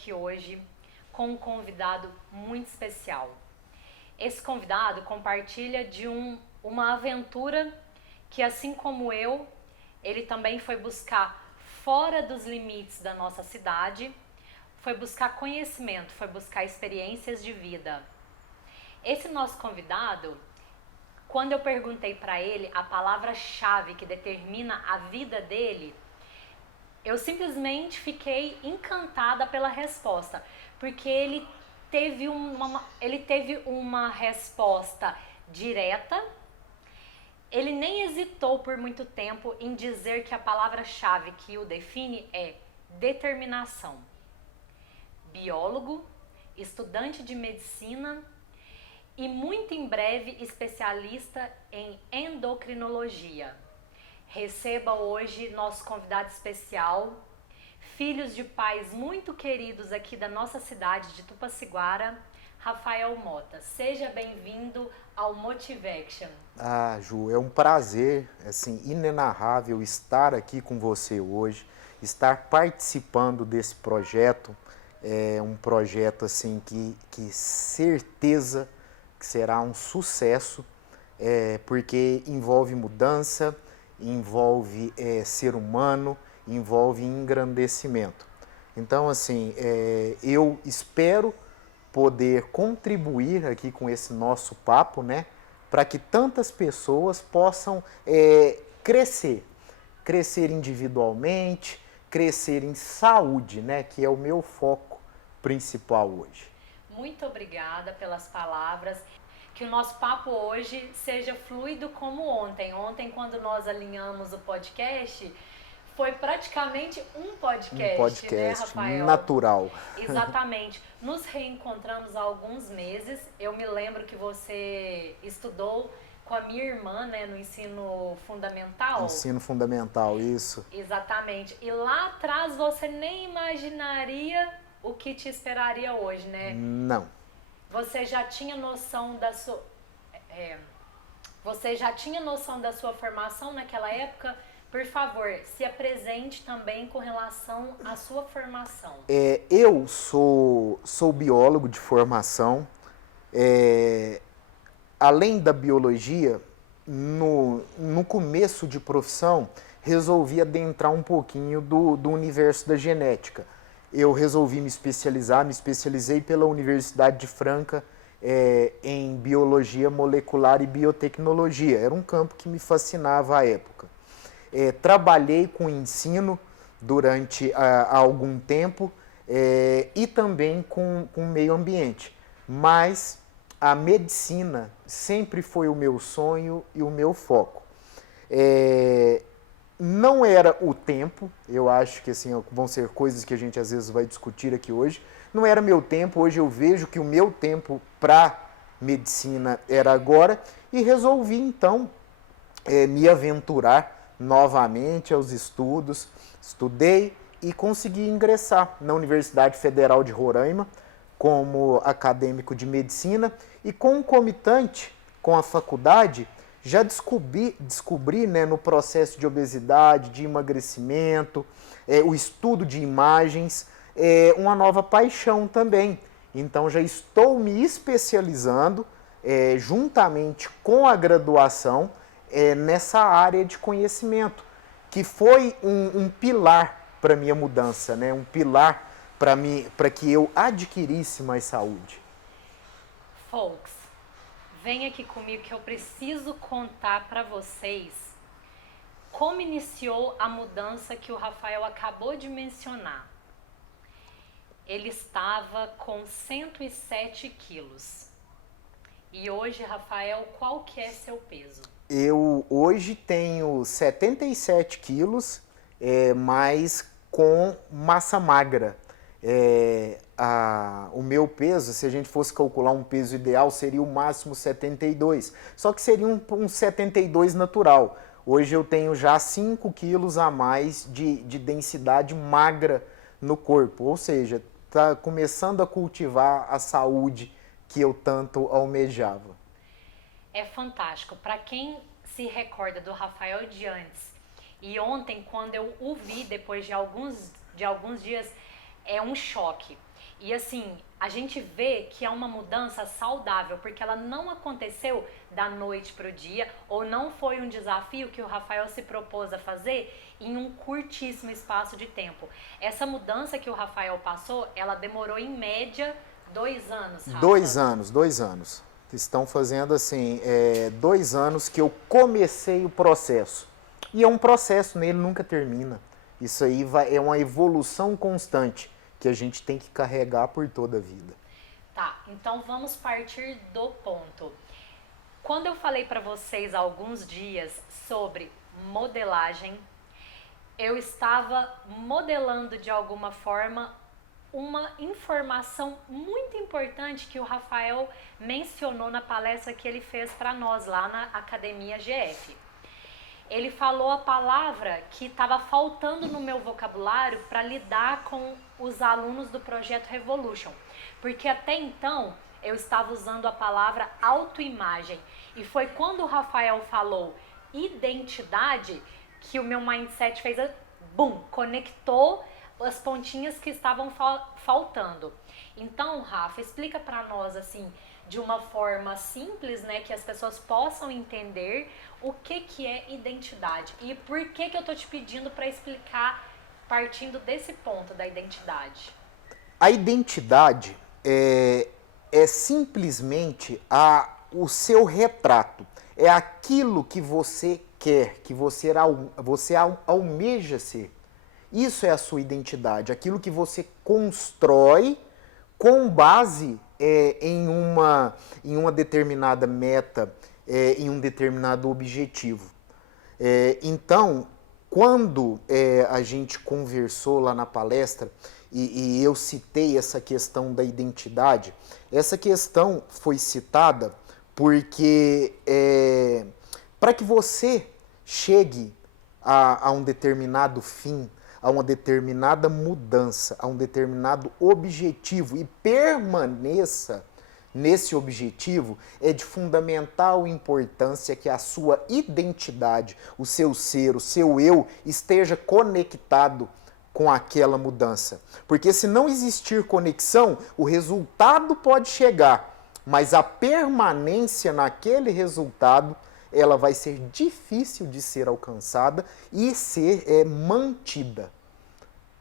aqui hoje com um convidado muito especial. Esse convidado compartilha de uma aventura que, assim como eu, ele também foi buscar fora dos limites da nossa cidade, foi buscar conhecimento, foi buscar experiências de vida. Esse nosso convidado, quando eu perguntei para ele a palavra-chave que determina a vida dele, eu simplesmente fiquei encantada pela resposta, porque ele teve uma resposta direta. Ele nem hesitou por muito tempo em dizer que a palavra-chave que o define é determinação. Biólogo, estudante de medicina e muito em breve especialista em endocrinologia. Receba hoje nosso convidado especial, filhos de pais muito queridos aqui da nossa cidade de Tupaciguara, Rafael Mota. Seja bem-vindo ao Motivaction. Ju, é um prazer, assim, inenarrável estar aqui com você hoje, estar participando desse projeto. É um projeto, assim, que certeza que será um sucesso, porque envolve mudança, envolve ser humano, envolve engrandecimento. Então, assim, eu espero poder contribuir aqui com esse nosso papo, né? Para que tantas pessoas possam crescer individualmente, crescer em saúde, né? Que é o meu foco principal hoje. Muito obrigada pelas palavras. Que o nosso papo hoje seja fluido como ontem. Ontem, quando nós alinhamos o podcast, foi praticamente um podcast, né, Rafael? Natural. Exatamente. Nos reencontramos há alguns meses. Eu me lembro que você estudou com a minha irmã, né, no ensino fundamental. Ensino fundamental, isso. Exatamente. E lá atrás você nem imaginaria o que te esperaria hoje, né? Não. Você já tinha noção da sua... Você já tinha noção da sua formação naquela época? Por favor, se apresente também com relação à sua formação. Eu sou biólogo de formação. Além da biologia, no começo de profissão, resolvi adentrar um pouquinho do universo da genética. Eu resolvi me especializei pela Universidade de Franca em biologia molecular e biotecnologia. Era um campo que me fascinava à época. Trabalhei com ensino durante algum tempo e também com meio ambiente, mas a medicina sempre foi o meu sonho e o meu foco. Não era o tempo, eu acho que assim, vão ser coisas que a gente às vezes vai discutir aqui hoje, não era meu tempo, hoje eu vejo que o meu tempo para medicina era agora e resolvi então me aventurar novamente aos estudos, estudei e consegui ingressar na Universidade Federal de Roraima como acadêmico de medicina e concomitante com a faculdade já descobri né, no processo de obesidade, de emagrecimento, o estudo de imagens, uma nova paixão também. Então já estou me especializando juntamente com a graduação nessa área de conhecimento, que foi um pilar para a minha mudança, né? Um pilar para que eu adquirisse mais saúde. Folks, vem aqui comigo que eu preciso contar para vocês como iniciou a mudança que o Rafael acabou de mencionar. Ele estava com 107 quilos. E hoje, Rafael, qual que é seu peso? Eu hoje tenho 77 quilos, mas com massa magra. O meu peso, se a gente fosse calcular um peso ideal, seria o máximo 72. Só que seria um 72 natural. Hoje eu tenho já 5 quilos a mais de densidade magra no corpo. Ou seja, está começando a cultivar a saúde que eu tanto almejava. É fantástico. Para quem se recorda do Rafael de antes, e ontem, quando eu o vi depois de alguns dias, é um choque. E assim, a gente vê que é uma mudança saudável, porque ela não aconteceu da noite para o dia, ou não foi um desafio que o Rafael se propôs a fazer em um curtíssimo espaço de tempo. Essa mudança que o Rafael passou, ela demorou em média 2 anos, Rafa. 2 anos, 2 anos. Estão fazendo assim, 2 anos que eu comecei o processo. E é um processo, né? Ele nunca termina. Isso aí é uma evolução constante que a gente tem que carregar por toda a vida. Tá, então vamos partir do ponto. Quando eu falei para vocês há alguns dias sobre modelagem, eu estava modelando de alguma forma uma informação muito importante que o Rafael mencionou na palestra que ele fez para nós lá na Academia GF. Ele falou a palavra que estava faltando no meu vocabulário para lidar com os alunos do projeto Revolution, porque até então eu estava usando a palavra autoimagem, e foi quando o Rafael falou identidade que o meu mindset fez boom, conectou as pontinhas que estavam faltando. Então, Rafa, explica para nós assim, de uma forma simples, né, que as pessoas possam entender o que é identidade e por que eu tô te pedindo para explicar partindo desse ponto da identidade. A identidade é simplesmente o seu retrato, é aquilo que você quer, que você almeja ser. Isso é a sua identidade, aquilo que você constrói com base em uma determinada meta, em um determinado objetivo. Então, quando a gente conversou lá na palestra e eu citei essa questão da identidade, essa questão foi citada porque para que você chegue a um determinado fim, a uma determinada mudança, a um determinado objetivo e permaneça nesse objetivo, é de fundamental importância que a sua identidade, o seu ser, o seu eu, esteja conectado com aquela mudança. Porque se não existir conexão, o resultado pode chegar, mas a permanência naquele resultado, ela vai ser difícil de ser alcançada e ser mantida.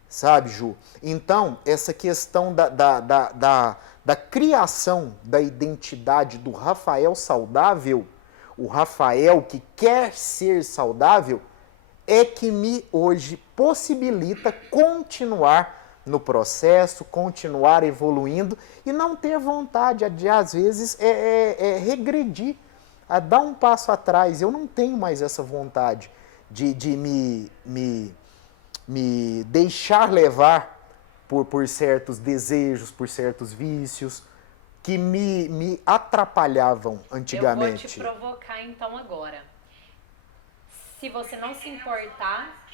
Sabe, Ju? Então, essa questão da criação da identidade do Rafael saudável, o Rafael que quer ser saudável, é que me hoje possibilita continuar no processo, continuar evoluindo e não ter vontade de, às vezes, regredir, a dar um passo atrás. Eu não tenho mais essa vontade de me deixar levar por certos desejos, por certos vícios que me atrapalhavam antigamente. Eu vou te provocar então agora. Se você não se importar,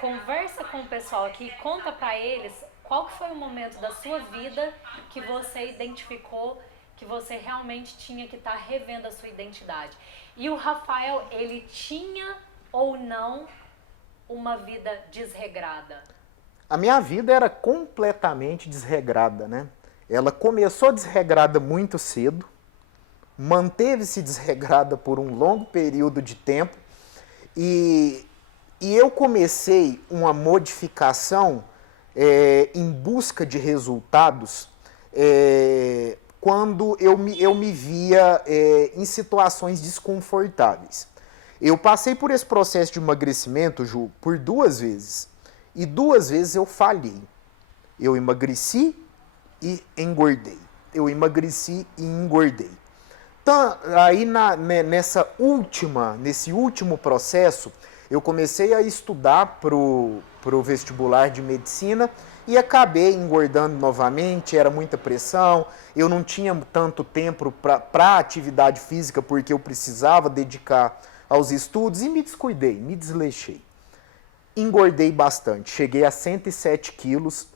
conversa com o pessoal aqui, conta pra eles qual que foi o momento da sua vida que você identificou que você realmente tinha que estar revendo a sua identidade. E o Rafael, ele tinha ou não uma vida desregrada? A minha vida era completamente desregrada, né? Ela começou desregrada muito cedo, manteve-se desregrada por um longo período de tempo e eu comecei uma modificação em busca de resultados quando eu me via em situações desconfortáveis. Eu passei por esse processo de emagrecimento, Ju, por 2 vezes. E 2 vezes eu falhei. Eu emagreci e engordei. Eu emagreci e engordei. Então, aí nesse último processo, eu comecei a estudar pro vestibular de medicina e acabei engordando novamente, era muita pressão, eu não tinha tanto tempo para atividade física porque eu precisava dedicar aos estudos e me descuidei, me desleixei. Engordei bastante, cheguei a 107 quilos,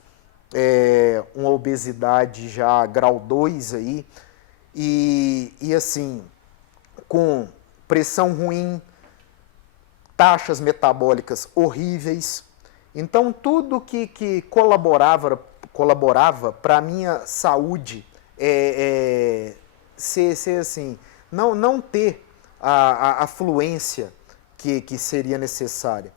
uma obesidade já grau 2 aí, e assim, com pressão ruim, taxas metabólicas horríveis. Então, tudo que colaborava para a minha saúde ser assim, não ter a fluência que seria necessária.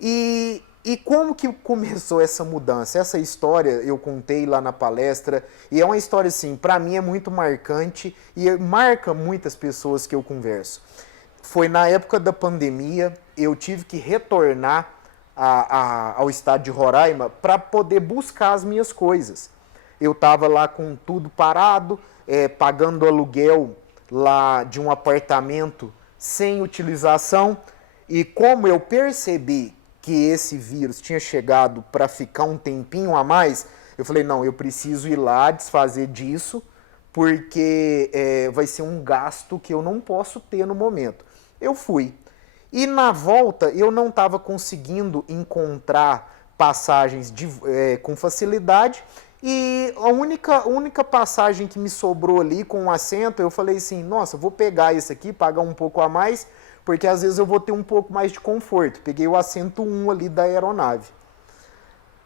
E como que começou essa mudança? Essa história eu contei lá na palestra e é uma história assim, para mim é muito marcante e marca muitas pessoas que eu converso. Foi na época da pandemia, eu tive que retornar ao estado de Roraima para poder buscar as minhas coisas. Eu estava lá com tudo parado, pagando aluguel lá de um apartamento sem utilização e como eu percebi que esse vírus tinha chegado para ficar um tempinho a mais, eu falei, não, eu preciso ir lá desfazer disso, porque vai ser um gasto que eu não posso ter no momento. Eu fui. E na volta eu não estava conseguindo encontrar passagens com facilidade, e a única passagem que me sobrou ali com um assento, eu falei assim, nossa, vou pegar esse aqui, pagar um pouco a mais, porque às vezes eu vou ter um pouco mais de conforto. Peguei o assento 1 ali da aeronave.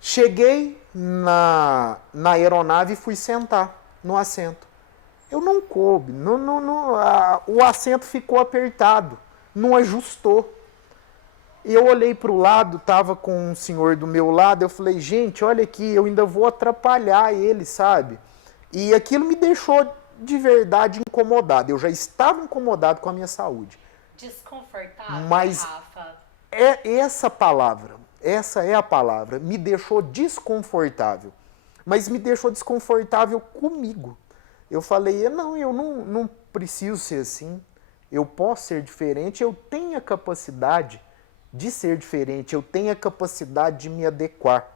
Cheguei na aeronave e fui sentar no assento. Eu não coube, o assento ficou apertado, não ajustou. Eu olhei para o lado, estava com um senhor do meu lado, eu falei, gente, olha aqui, eu ainda vou atrapalhar ele, sabe? E aquilo me deixou de verdade incomodado. Eu já estava incomodado com a minha saúde. Desconfortável, mas Rafa? Essa é a palavra, me deixou desconfortável. Mas me deixou desconfortável comigo. Eu falei, não, eu não preciso ser assim, eu posso ser diferente, eu tenho a capacidade de ser diferente, eu tenho a capacidade de me adequar.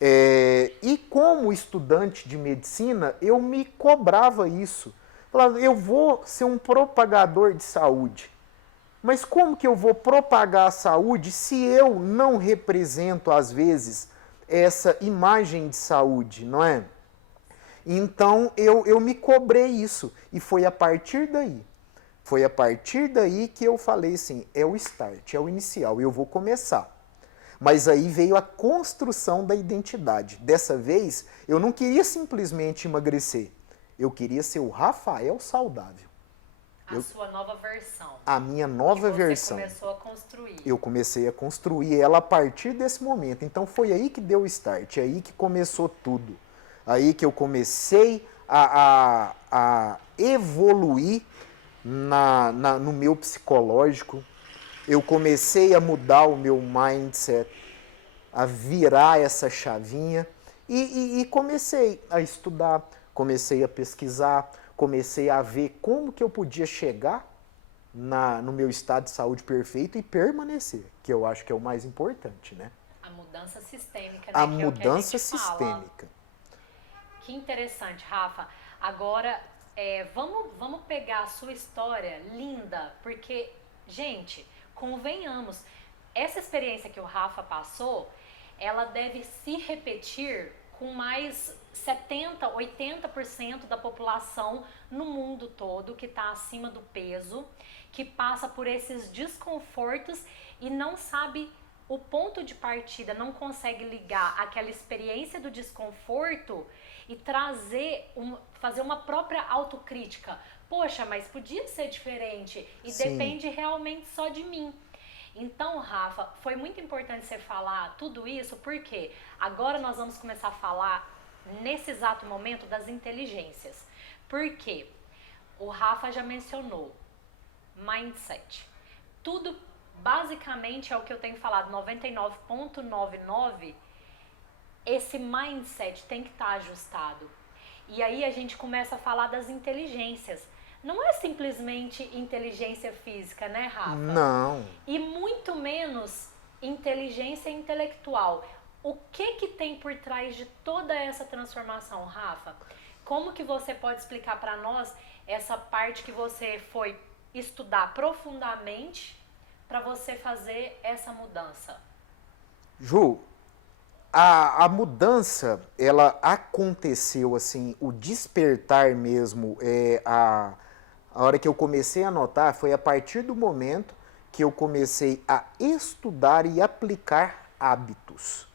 E como estudante de medicina, eu me cobrava isso. Falava, eu vou ser um propagador de saúde. Mas como que eu vou propagar a saúde se eu não represento, às vezes, essa imagem de saúde, não é? Então, eu me cobrei isso. E foi a partir daí. Foi a partir daí que eu falei assim, é o start, é o inicial, eu vou começar. Mas aí veio a construção da identidade. Dessa vez, eu não queria simplesmente emagrecer. Eu queria ser o Rafael saudável. A sua nova versão. A minha nova versão. Você começou a construir. Eu comecei a construir ela a partir desse momento. Então foi aí que deu o start, aí que começou tudo. Aí que eu comecei a evoluir no meu psicológico. Eu comecei a mudar o meu mindset, a virar essa chavinha e comecei a estudar, comecei a pesquisar, comecei a ver como que eu podia chegar no meu estado de saúde perfeito e permanecer, que eu acho que é o mais importante, né? A mudança sistêmica, né? A que mudança é o que a gente sistêmica. Fala. Que interessante, Rafa. Agora, vamos pegar a sua história linda, porque, gente, convenhamos, essa experiência que o Rafa passou, ela deve se repetir com mais 70, 80% da população no mundo todo que está acima do peso, que passa por esses desconfortos e não sabe o ponto de partida, não consegue ligar aquela experiência do desconforto e fazer uma própria autocrítica. Poxa, mas podia ser diferente e Sim. depende realmente só de mim. Então, Rafa, foi muito importante você falar tudo isso, porque agora nós vamos começar a falar, nesse exato momento, das inteligências. Porque o Rafa já mencionou mindset. Tudo, basicamente, é o que eu tenho falado, 99,99%, esse mindset tem que estar ajustado. E aí a gente começa a falar das inteligências. Não é simplesmente inteligência física, né, Rafa? Não. E muito menos inteligência intelectual. O que tem por trás de toda essa transformação, Rafa? Como que você pode explicar para nós essa parte que você foi estudar profundamente para você fazer essa mudança? Ju, a mudança, ela aconteceu assim, o despertar mesmo, a hora que eu comecei a notar foi a partir do momento que eu comecei a estudar e aplicar hábitos.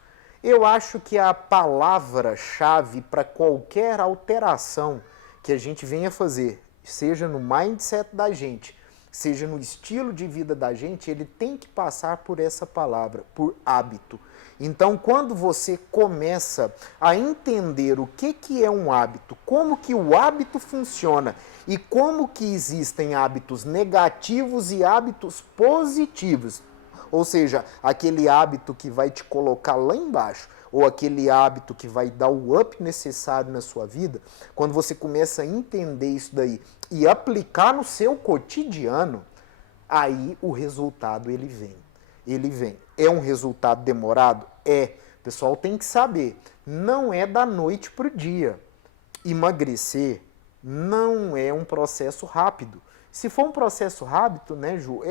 Eu acho que a palavra-chave para qualquer alteração que a gente venha fazer, seja no mindset da gente, seja no estilo de vida da gente, ele tem que passar por essa palavra, por hábito. Então, quando você começa a entender o que é um hábito, como que o hábito funciona e como que existem hábitos negativos e hábitos positivos, ou seja, aquele hábito que vai te colocar lá embaixo, ou aquele hábito que vai dar o up necessário na sua vida, quando você começa a entender isso daí e aplicar no seu cotidiano, aí o resultado ele vem. Ele vem. É um resultado demorado? É. O pessoal tem que saber. Não é da noite para o dia. Emagrecer não é um processo rápido. Se for um processo rápido, né, Ju,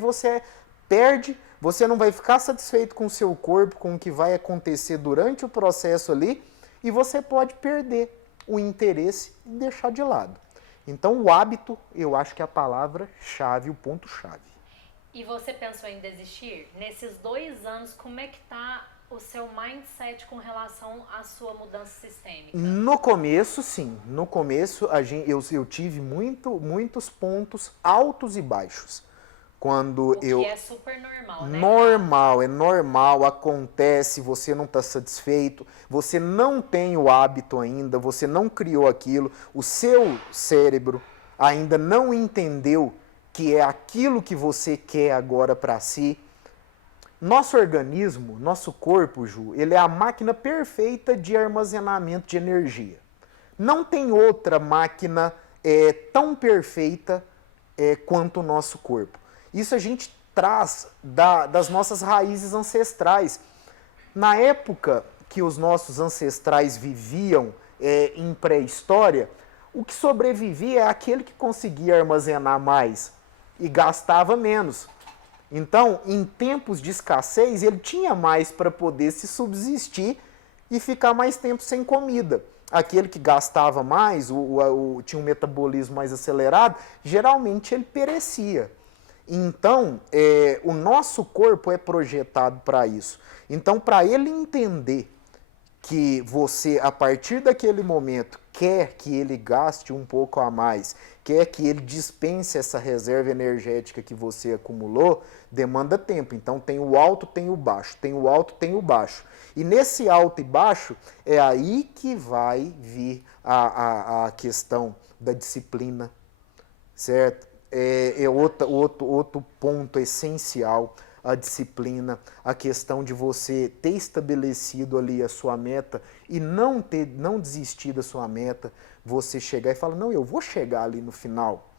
você perde, você não vai ficar satisfeito com o seu corpo, com o que vai acontecer durante o processo ali, e você pode perder o interesse e deixar de lado. Então, o hábito, eu acho que é a palavra-chave, o ponto-chave. E você pensou em desistir? Nesses 2 anos, como é que tá o seu mindset com relação à sua mudança sistêmica? No começo, sim. No começo, eu tive muitos pontos altos e baixos. Quando que é super normal, né? Normal, é normal, acontece, você não está satisfeito, você não tem o hábito ainda, você não criou aquilo, o seu cérebro ainda não entendeu que é aquilo que você quer agora para si. Nosso organismo, nosso corpo, Ju, ele é a máquina perfeita de armazenamento de energia. Não tem outra máquina tão perfeita quanto o nosso corpo. Isso a gente traz das nossas raízes ancestrais. Na época que os nossos ancestrais viviam em pré-história, o que sobrevivia é aquele que conseguia armazenar mais e gastava menos. Então, em tempos de escassez, ele tinha mais para poder se subsistir e ficar mais tempo sem comida. Aquele que gastava mais, tinha um metabolismo mais acelerado, geralmente ele perecia. Então, o nosso corpo é projetado para isso. Então, para ele entender que você, a partir daquele momento, quer que ele gaste um pouco a mais, quer que ele dispense essa reserva energética que você acumulou, demanda tempo. Então, tem o alto, tem o baixo, tem o alto, tem o baixo. E nesse alto e baixo, é aí que vai vir a questão da disciplina, certo? Outro ponto essencial, a disciplina, a questão de você ter estabelecido ali a sua meta e não desistir da sua meta, você chegar e falar, não, eu vou chegar ali no final.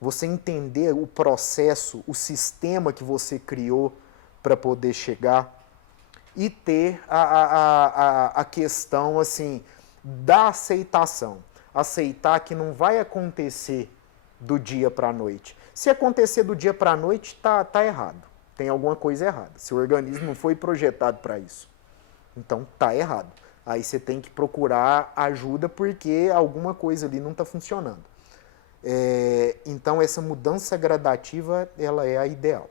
Você entender o processo, o sistema que você criou para poder chegar e ter a questão assim da aceitação. Aceitar que não vai acontecer do dia para a noite. Se acontecer do dia para a noite, tá errado. Tem alguma coisa errada. Seu organismo não foi projetado para isso. Então, tá errado. Aí você tem que procurar ajuda porque alguma coisa ali não está funcionando. Então, essa mudança gradativa, ela é a ideal.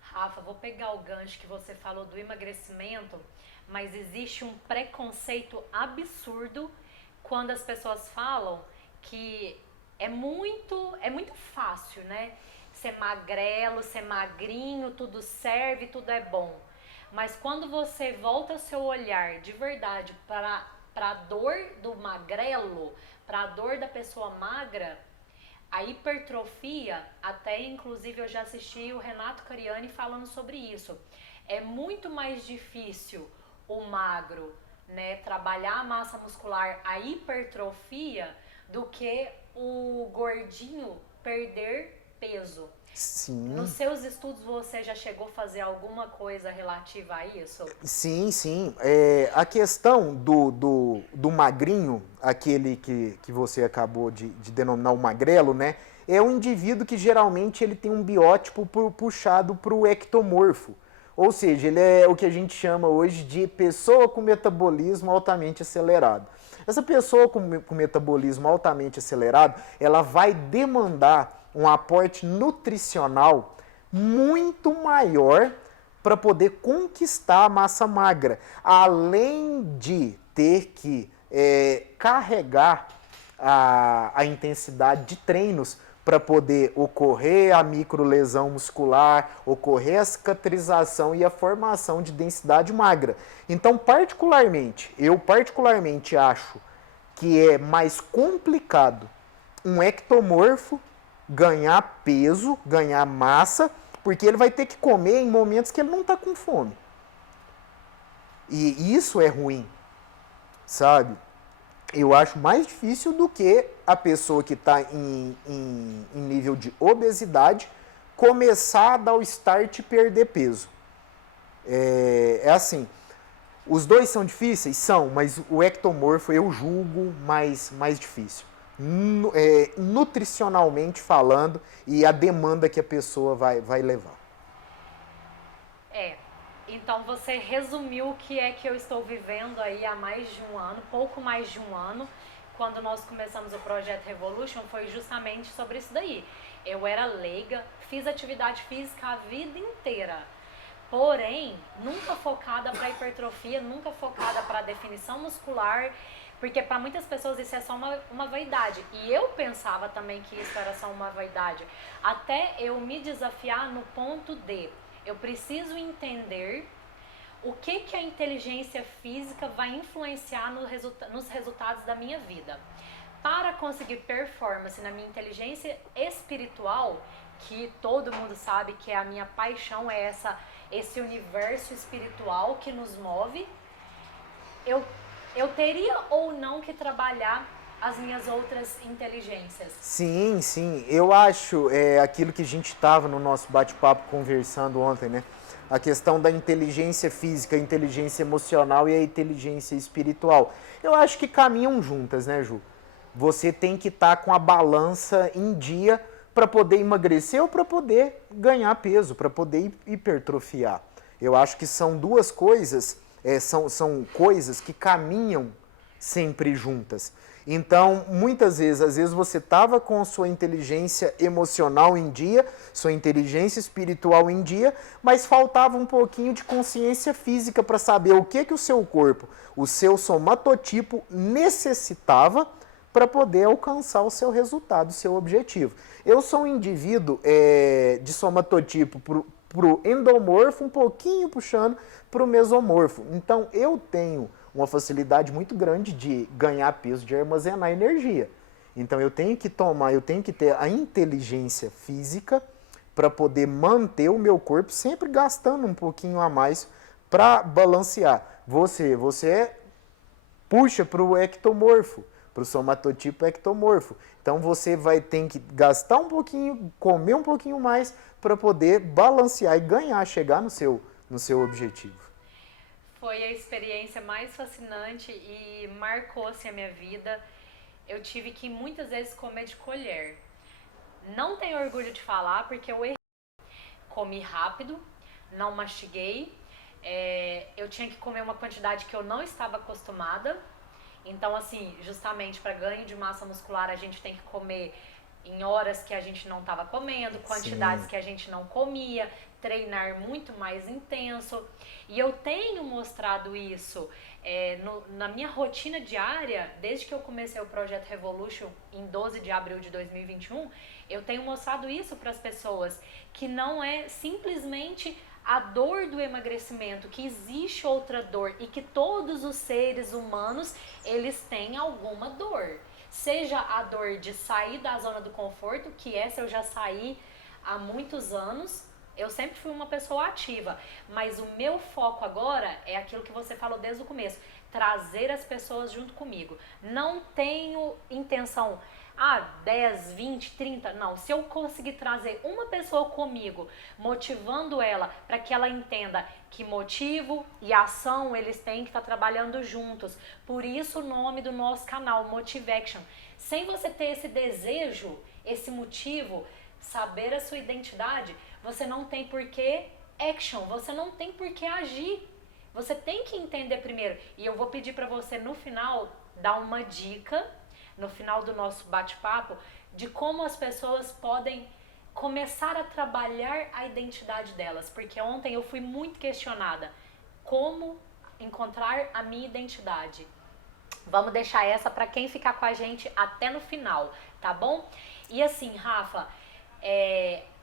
Rafa, vou pegar o gancho que você falou do emagrecimento, mas existe um preconceito absurdo quando as pessoas falam que é muito fácil, né? Ser magrelo, ser magrinho, tudo serve, tudo é bom. Mas quando você volta seu olhar de verdade para a dor do magrelo, para a dor da pessoa magra, a hipertrofia, até inclusive eu já assisti o Renato Cariani falando sobre isso. É muito mais difícil o magro, né, trabalhar a massa muscular, a hipertrofia, do que o gordinho perder peso. Sim. Nos seus estudos você já chegou a fazer alguma coisa relativa a isso? Sim, sim. A questão do magrinho, aquele que você acabou de denominar o magrelo, né? É um indivíduo que geralmente ele tem um biótipo puxado para o ectomorfo. Ou seja, ele é o que a gente chama hoje de pessoa com metabolismo altamente acelerado. Essa pessoa com metabolismo altamente acelerado, ela vai demandar um aporte nutricional muito maior para poder conquistar a massa magra, além de ter que carregar a intensidade de treinos para poder ocorrer a microlesão muscular, ocorrer a cicatrização e a formação de densidade magra. Então, eu particularmente acho que é mais complicado um ectomorfo ganhar peso, ganhar massa, porque ele vai ter que comer em momentos que ele não está com fome. E isso é ruim, sabe? Eu acho mais difícil do que a pessoa que está em nível de obesidade começar a dar o start e perder peso. É assim, os dois são difíceis? São, mas o ectomorfo eu julgo mais difícil. Nutricionalmente falando e a demanda que a pessoa vai levar. Então você resumiu o que é que eu estou vivendo aí há mais de um ano, pouco mais de um ano. Quando nós começamos o Projeto Revolution foi justamente sobre isso daí. Eu era leiga, fiz atividade física a vida inteira. Porém, nunca focada para hipertrofia, nunca focada para definição muscular, porque para muitas pessoas isso é só uma vaidade. E eu pensava também que isso era só uma vaidade. Até eu me desafiar no ponto de eu preciso entender o que a inteligência física vai influenciar nos resultados da minha vida. Para conseguir performance na minha inteligência espiritual, que todo mundo sabe que é a minha paixão, é esse universo espiritual que nos move, eu teria ou não que trabalhar as minhas outras inteligências? Sim. Eu acho aquilo que a gente estava no nosso bate-papo conversando ontem, né? A questão da inteligência física, a inteligência emocional e a inteligência espiritual. Eu acho que caminham juntas, né, Ju? Você tem que estar com a balança em dia para poder emagrecer ou para poder ganhar peso, para poder hipertrofiar. Eu acho que são duas coisas, são coisas que caminham sempre juntas. Então, muitas vezes, às vezes você estava com sua inteligência emocional em dia, sua inteligência espiritual em dia, mas faltava um pouquinho de consciência física para saber o que o seu corpo, o seu somatotipo necessitava para poder alcançar o seu resultado, o seu objetivo. Eu sou um indivíduo de somatotipo para o endomorfo, um pouquinho puxando para o mesomorfo. Então, eu tenho uma facilidade muito grande de ganhar peso, de armazenar energia. Então eu tenho que ter a inteligência física para poder manter o meu corpo sempre gastando um pouquinho a mais para balancear. Você puxa para o ectomorfo, para o somatotipo ectomorfo. Então você vai ter que gastar um pouquinho, comer um pouquinho mais para poder balancear e ganhar, chegar no seu objetivo. Foi a experiência mais fascinante e marcou-se a minha vida. Eu tive que muitas vezes comer de colher. Não tenho orgulho de falar porque eu errei. Comi rápido, não mastiguei. Eu tinha que comer uma quantidade que eu não estava acostumada. Então, assim, justamente para ganho de massa muscular a gente tem que comer em horas que a gente não estava comendo, quantidades que a gente não comia, treinar muito mais intenso. E eu tenho mostrado isso na minha rotina diária, desde que eu comecei o Projeto Revolution em 12 de abril de 2021, eu tenho mostrado isso para as pessoas, que não é simplesmente a dor do emagrecimento, que existe outra dor e que todos os seres humanos, eles têm alguma dor. Seja a dor de sair da zona do conforto, que essa eu já saí há muitos anos, eu sempre fui uma pessoa ativa, mas o meu foco agora é aquilo que você falou desde o começo, trazer as pessoas junto comigo. Não tenho intenção, 10, 20, 30, não. Se eu conseguir trazer uma pessoa comigo, motivando ela para que ela entenda que motivo e ação eles têm que estar trabalhando juntos. Por isso o nome do nosso canal, Motivaction. Sem você ter esse desejo, esse motivo, saber a sua identidade, você não tem por que action, você não tem por que agir. Você tem que entender primeiro. E eu vou pedir para você no final dar uma dica, no final do nosso bate-papo, de como as pessoas podem começar a trabalhar a identidade delas, porque ontem eu fui muito questionada, como encontrar a minha identidade. Vamos deixar essa para quem ficar com a gente até no final, tá bom? E assim, Rafa,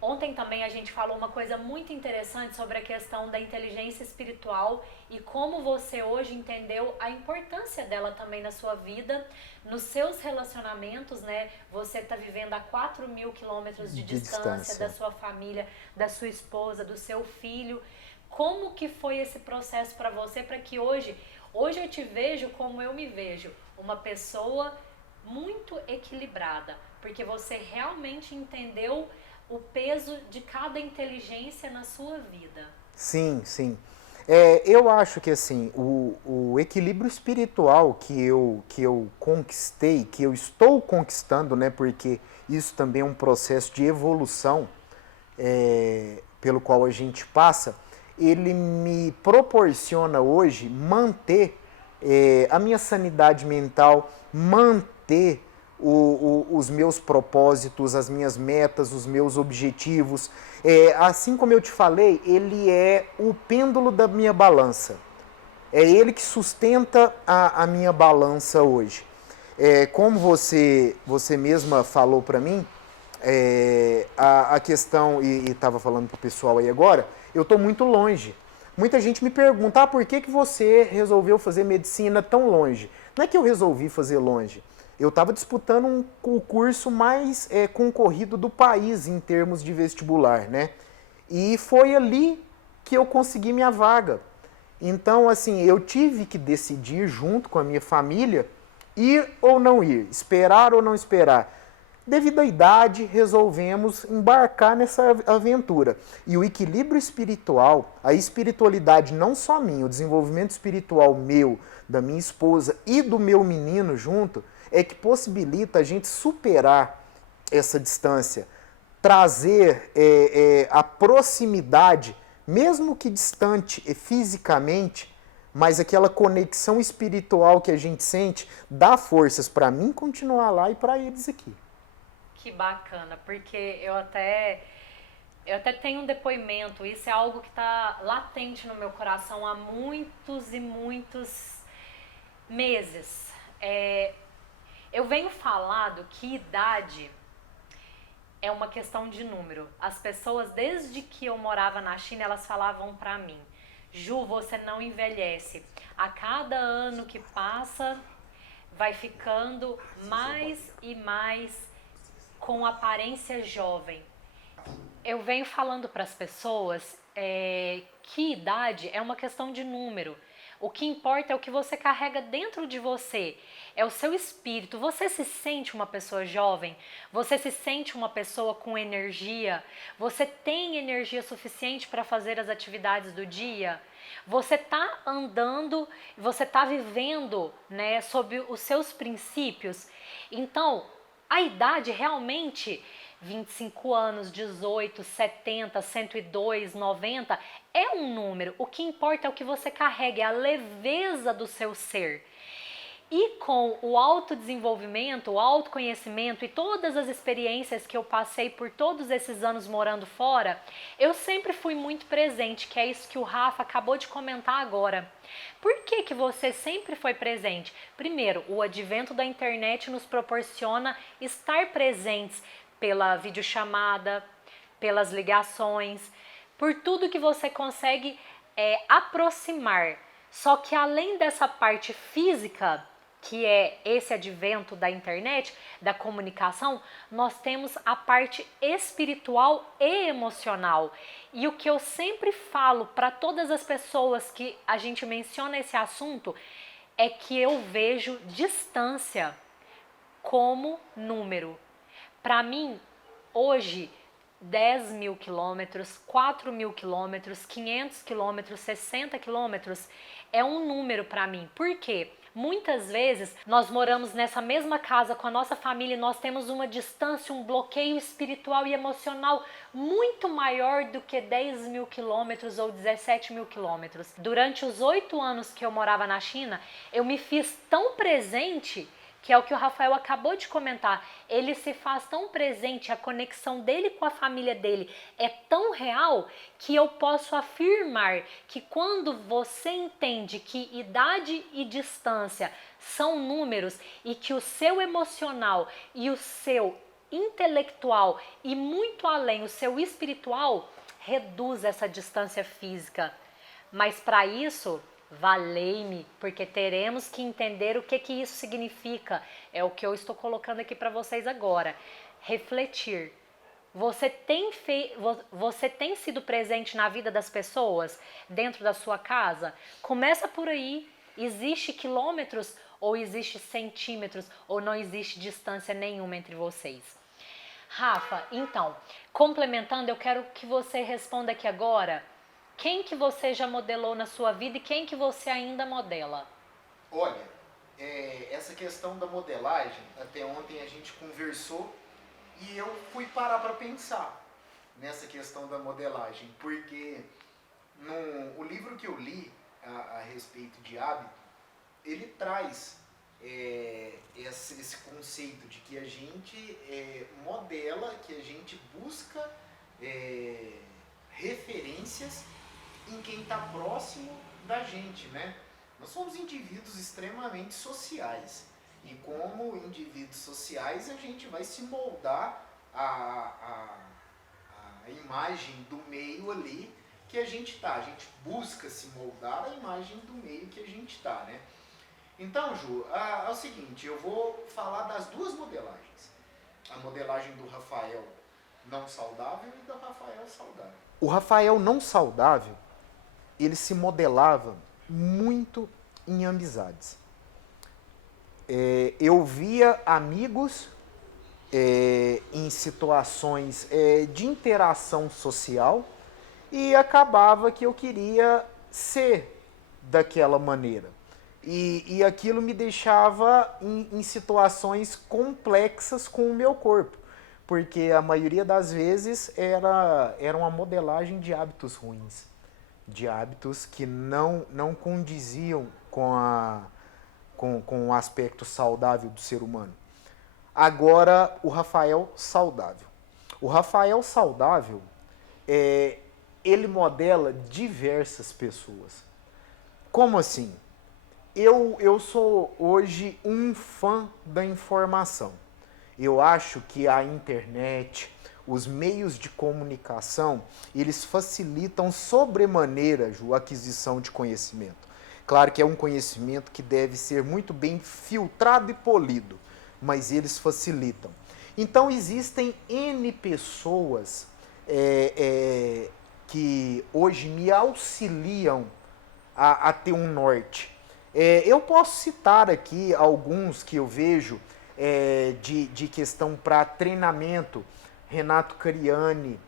ontem também a gente falou uma coisa muito interessante sobre a questão da inteligência espiritual e como você hoje entendeu a importância dela também na sua vida, nos seus relacionamentos, né? Você tá vivendo a 4.000 quilômetros de distância da sua família, da sua esposa, do seu filho. Como que foi esse processo para você, para que hoje eu te vejo como eu me vejo, uma pessoa muito equilibrada, porque você realmente entendeu o peso de cada inteligência na sua vida. Sim, sim. Eu acho que assim, o equilíbrio espiritual que eu conquistei, que eu estou conquistando, né? Porque isso também é um processo de evolução pelo qual a gente passa, ele me proporciona hoje manter a minha sanidade mental, manter os meus propósitos, as minhas metas, os meus objetivos. Assim como eu te falei, ele é o pêndulo da minha balança. É ele que sustenta a minha balança hoje. Como você mesma falou para mim, a questão, e estava falando para o pessoal aí agora, eu estou muito longe. Muita gente me pergunta, por que você resolveu fazer medicina tão longe? Não é que eu resolvi fazer longe. Eu estava disputando o curso mais concorrido do país em termos de vestibular, né? E foi ali que eu consegui minha vaga. Então, assim, eu tive que decidir junto com a minha família ir ou não ir, esperar ou não esperar. Devido à idade, resolvemos embarcar nessa aventura. E o equilíbrio espiritual, a espiritualidade não só minha, o desenvolvimento espiritual meu, da minha esposa e do meu menino junto, é que possibilita a gente superar essa distância, trazer a proximidade, mesmo que distante fisicamente, mas aquela conexão espiritual que a gente sente dá forças para mim continuar lá e para eles aqui. Que bacana, porque eu até tenho um depoimento, isso é algo que está latente no meu coração há muitos e muitos meses. Eu venho falado que idade é uma questão de número. As pessoas, desde que eu morava na China, elas falavam pra mim, Ju, você não envelhece. A cada ano que passa, vai ficando mais e mais com aparência jovem. Eu venho falando para as pessoas que idade é uma questão de número. O que importa é o que você carrega dentro de você, é o seu espírito. Você se sente uma pessoa jovem? Você se sente uma pessoa com energia? Você tem energia suficiente para fazer as atividades do dia? Você está andando, você está vivendo, né, sob os seus princípios? Então, a idade realmente, 25 anos, 18, 70, 102, 90, é um número. O que importa é o que você carrega, é a leveza do seu ser. E com o autodesenvolvimento, o autoconhecimento e todas as experiências que eu passei por todos esses anos morando fora, eu sempre fui muito presente, que é isso que o Rafa acabou de comentar agora. Por que você sempre foi presente? Primeiro, o advento da internet nos proporciona estar presentes pela videochamada, pelas ligações, por tudo que você consegue aproximar. Só que além dessa parte física, que é esse advento da internet, da comunicação, nós temos a parte espiritual e emocional. E o que eu sempre falo para todas as pessoas que a gente menciona esse assunto é que eu vejo distância como número. Para mim, hoje, 10.000 quilômetros, 4.000 quilômetros, 500 quilômetros, 60 quilômetros é um número para mim. Por quê? Muitas vezes nós moramos nessa mesma casa com a nossa família e nós temos uma distância, um bloqueio espiritual e emocional muito maior do que 10.000 quilômetros ou 17.000 quilômetros. Durante os 8 anos que eu morava na China, eu me fiz tão presente que é o que o Rafael acabou de comentar. Ele se faz tão presente, a conexão dele com a família dele é tão real que eu posso afirmar que quando você entende que idade e distância são números e que o seu emocional e o seu intelectual e muito além o seu espiritual reduz essa distância física. Mas para isso, valei-me, porque teremos que entender o que isso significa. É o que eu estou colocando aqui para vocês agora. Refletir. Você tem sido presente na vida das pessoas dentro da sua casa? Começa por aí. Existe quilômetros ou existe centímetros ou não existe distância nenhuma entre vocês? Rafa, então, complementando, eu quero que você responda aqui agora. Quem que você já modelou na sua vida e quem que você ainda modela? Olha, essa questão da modelagem, até ontem a gente conversou e eu fui parar para pensar nessa questão da modelagem, porque o livro que eu li a respeito de hábito, ele traz esse conceito de que a gente modela, que a gente busca referências em quem está próximo da gente, né? Nós somos indivíduos extremamente sociais e como indivíduos sociais a gente vai se moldar a imagem do meio ali que a gente está. A gente busca se moldar a imagem do meio que a gente está, né? Então, Ju, é o seguinte, eu vou falar das duas modelagens. A modelagem do Rafael não saudável e do Rafael saudável. O Rafael não saudável, ele se modelava muito em amizades. Eu via amigos em situações de interação social e acabava que eu queria ser daquela maneira. E aquilo me deixava em situações complexas com o meu corpo, porque a maioria das vezes era uma modelagem de hábitos ruins, de hábitos que não condiziam com o aspecto saudável do ser humano. Agora, o Rafael saudável. O Rafael saudável, ele modela diversas pessoas. Como assim? Eu sou hoje um fã da informação. Eu acho que a internet, os meios de comunicação, eles facilitam sobremaneira a aquisição de conhecimento. Claro que é um conhecimento que deve ser muito bem filtrado e polido, mas eles facilitam. Então existem N pessoas que hoje me auxiliam a ter um norte. Eu posso citar aqui alguns que eu vejo de questão para treinamento. Renato Cariani,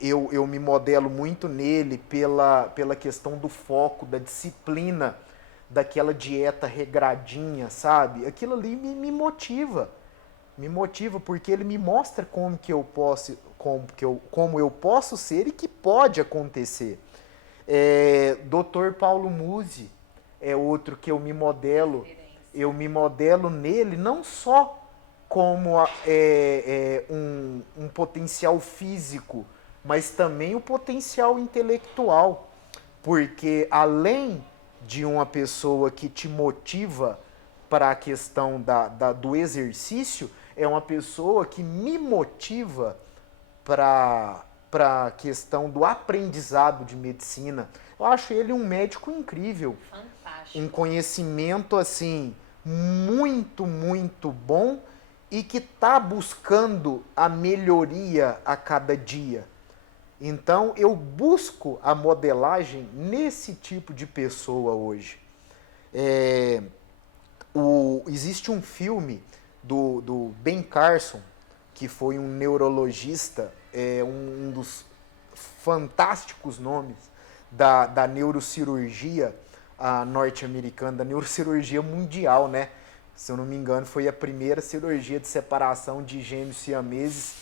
eu me modelo muito nele pela questão do foco, da disciplina, daquela dieta regradinha, sabe? Aquilo ali me motiva. Me motiva porque ele me mostra como eu posso ser e que pode acontecer. Dr. Paulo Musi é outro que eu me modelo. Eu me modelo nele não só como um potencial físico, mas também o potencial intelectual. Porque além de uma pessoa que te motiva para a questão do exercício, é uma pessoa que me motiva para a questão do aprendizado de medicina. Eu acho ele um médico incrível. Fantástico. Um conhecimento, assim, muito, muito bom e que está buscando a melhoria a cada dia. Então, eu busco a modelagem nesse tipo de pessoa hoje. Existe um filme do Ben Carson, que foi um neurologista, um dos fantásticos nomes da neurocirurgia norte-americana, da neurocirurgia mundial, né? Se eu não me engano, foi a primeira cirurgia de separação de gêmeos siameses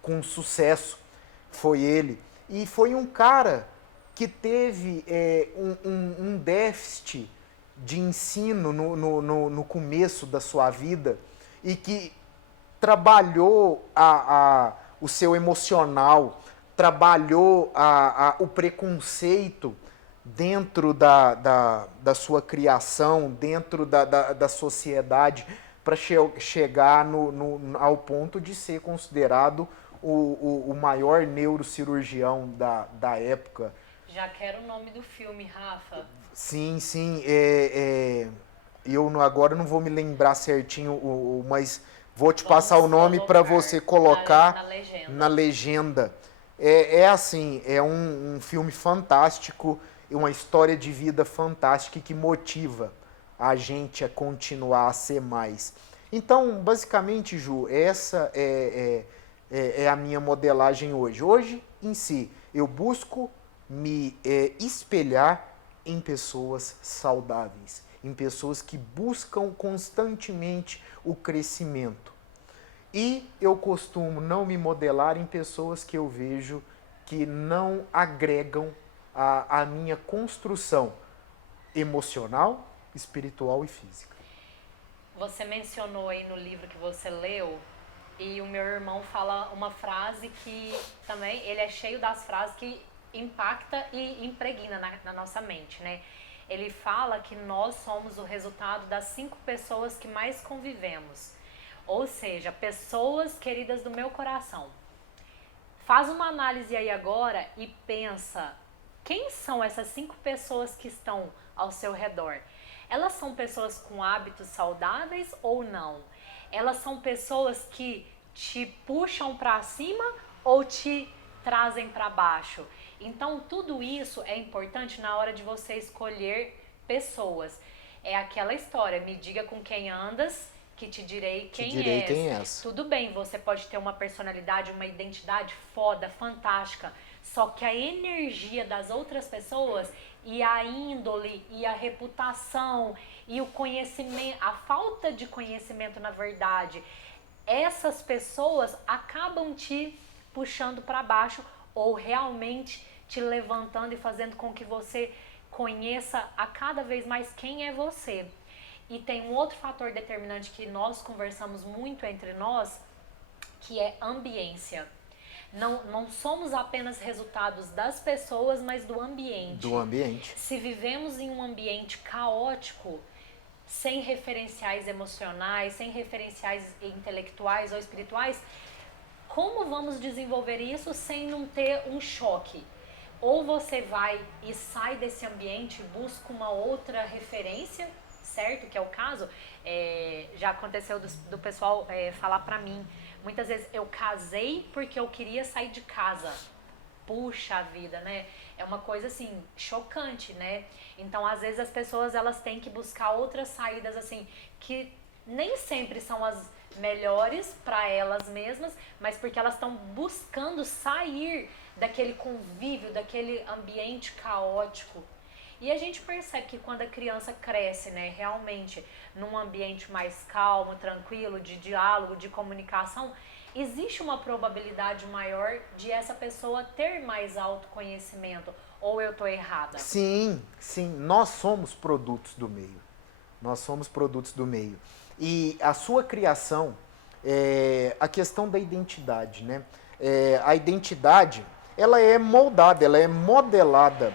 com sucesso. Foi ele. E foi um cara que teve um déficit de ensino no começo da sua vida e que trabalhou o seu emocional, trabalhou o preconceito dentro da sua criação, dentro da sociedade, para chegar ao ponto de ser considerado o maior neurocirurgião da época. Já quero o nome do filme, Rafa. Sim, sim. Eu agora não vou me lembrar certinho, mas vou te passar o nome para você colocar na legenda. É assim, é um filme fantástico, uma história de vida fantástica que motiva a gente a continuar a ser mais. Então, basicamente, Ju, essa é a minha modelagem hoje. Hoje, em si, eu busco me espelhar em pessoas saudáveis, em pessoas que buscam constantemente o crescimento. E eu costumo não me modelar em pessoas que eu vejo que não agregam a minha construção emocional, espiritual e física. Você mencionou aí no livro que você leu, e o meu irmão fala uma frase que também, ele é cheio das frases que impacta e impregna na nossa mente, né? Ele fala que nós somos o resultado das 5 pessoas que mais convivemos. Ou seja, pessoas queridas do meu coração. Faz uma análise aí agora e pensa, quem são essas 5 pessoas que estão ao seu redor? Elas são pessoas com hábitos saudáveis ou não? Elas são pessoas que te puxam para cima ou te trazem para baixo? Então, tudo isso é importante na hora de você escolher pessoas. É aquela história, me diga com quem andas, que te direi quem és. Tudo bem, você pode ter uma personalidade, uma identidade foda, fantástica, só que a energia das outras pessoas e a índole e a reputação e o conhecimento, a falta de conhecimento na verdade, essas pessoas acabam te puxando para baixo ou realmente te levantando e fazendo com que você conheça a cada vez mais quem é você. E tem um outro fator determinante que nós conversamos muito entre nós, que é ambiência. Não somos apenas resultados das pessoas, mas do ambiente. Do ambiente. Se vivemos em um ambiente caótico, sem referenciais emocionais, sem referenciais intelectuais ou espirituais, como vamos desenvolver isso sem não ter um choque? Ou você vai e sai desse ambiente e busca uma outra referência, certo? Que é o caso, já aconteceu do pessoal falar pra mim, muitas vezes eu casei porque eu queria sair de casa. Puxa vida, né? É uma coisa assim, chocante, né? Então, às vezes as pessoas elas têm que buscar outras saídas assim, que nem sempre são as melhores para elas mesmas, mas porque elas estão buscando sair daquele convívio, daquele ambiente caótico. E a gente percebe que quando a criança cresce, né, realmente num ambiente mais calmo, tranquilo, de diálogo, de comunicação, existe uma probabilidade maior de essa pessoa ter mais autoconhecimento. Ou eu tô errada? Sim, sim. Nós somos produtos do meio. Nós somos produtos do meio. E a sua criação, a questão da identidade, né? A identidade, ela é moldada, ela é modelada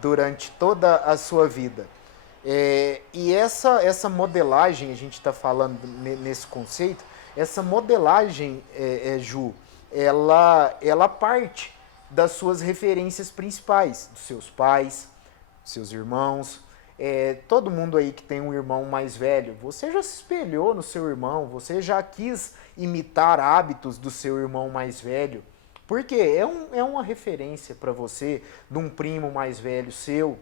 durante toda a sua vida. E essa modelagem, a gente está falando nesse conceito, essa modelagem, Ju, ela parte das suas referências principais, dos seus pais, dos seus irmãos, todo mundo aí que tem um irmão mais velho, você já se espelhou no seu irmão, você já quis imitar hábitos do seu irmão mais velho, porque é uma referência para você de um primo mais velho seu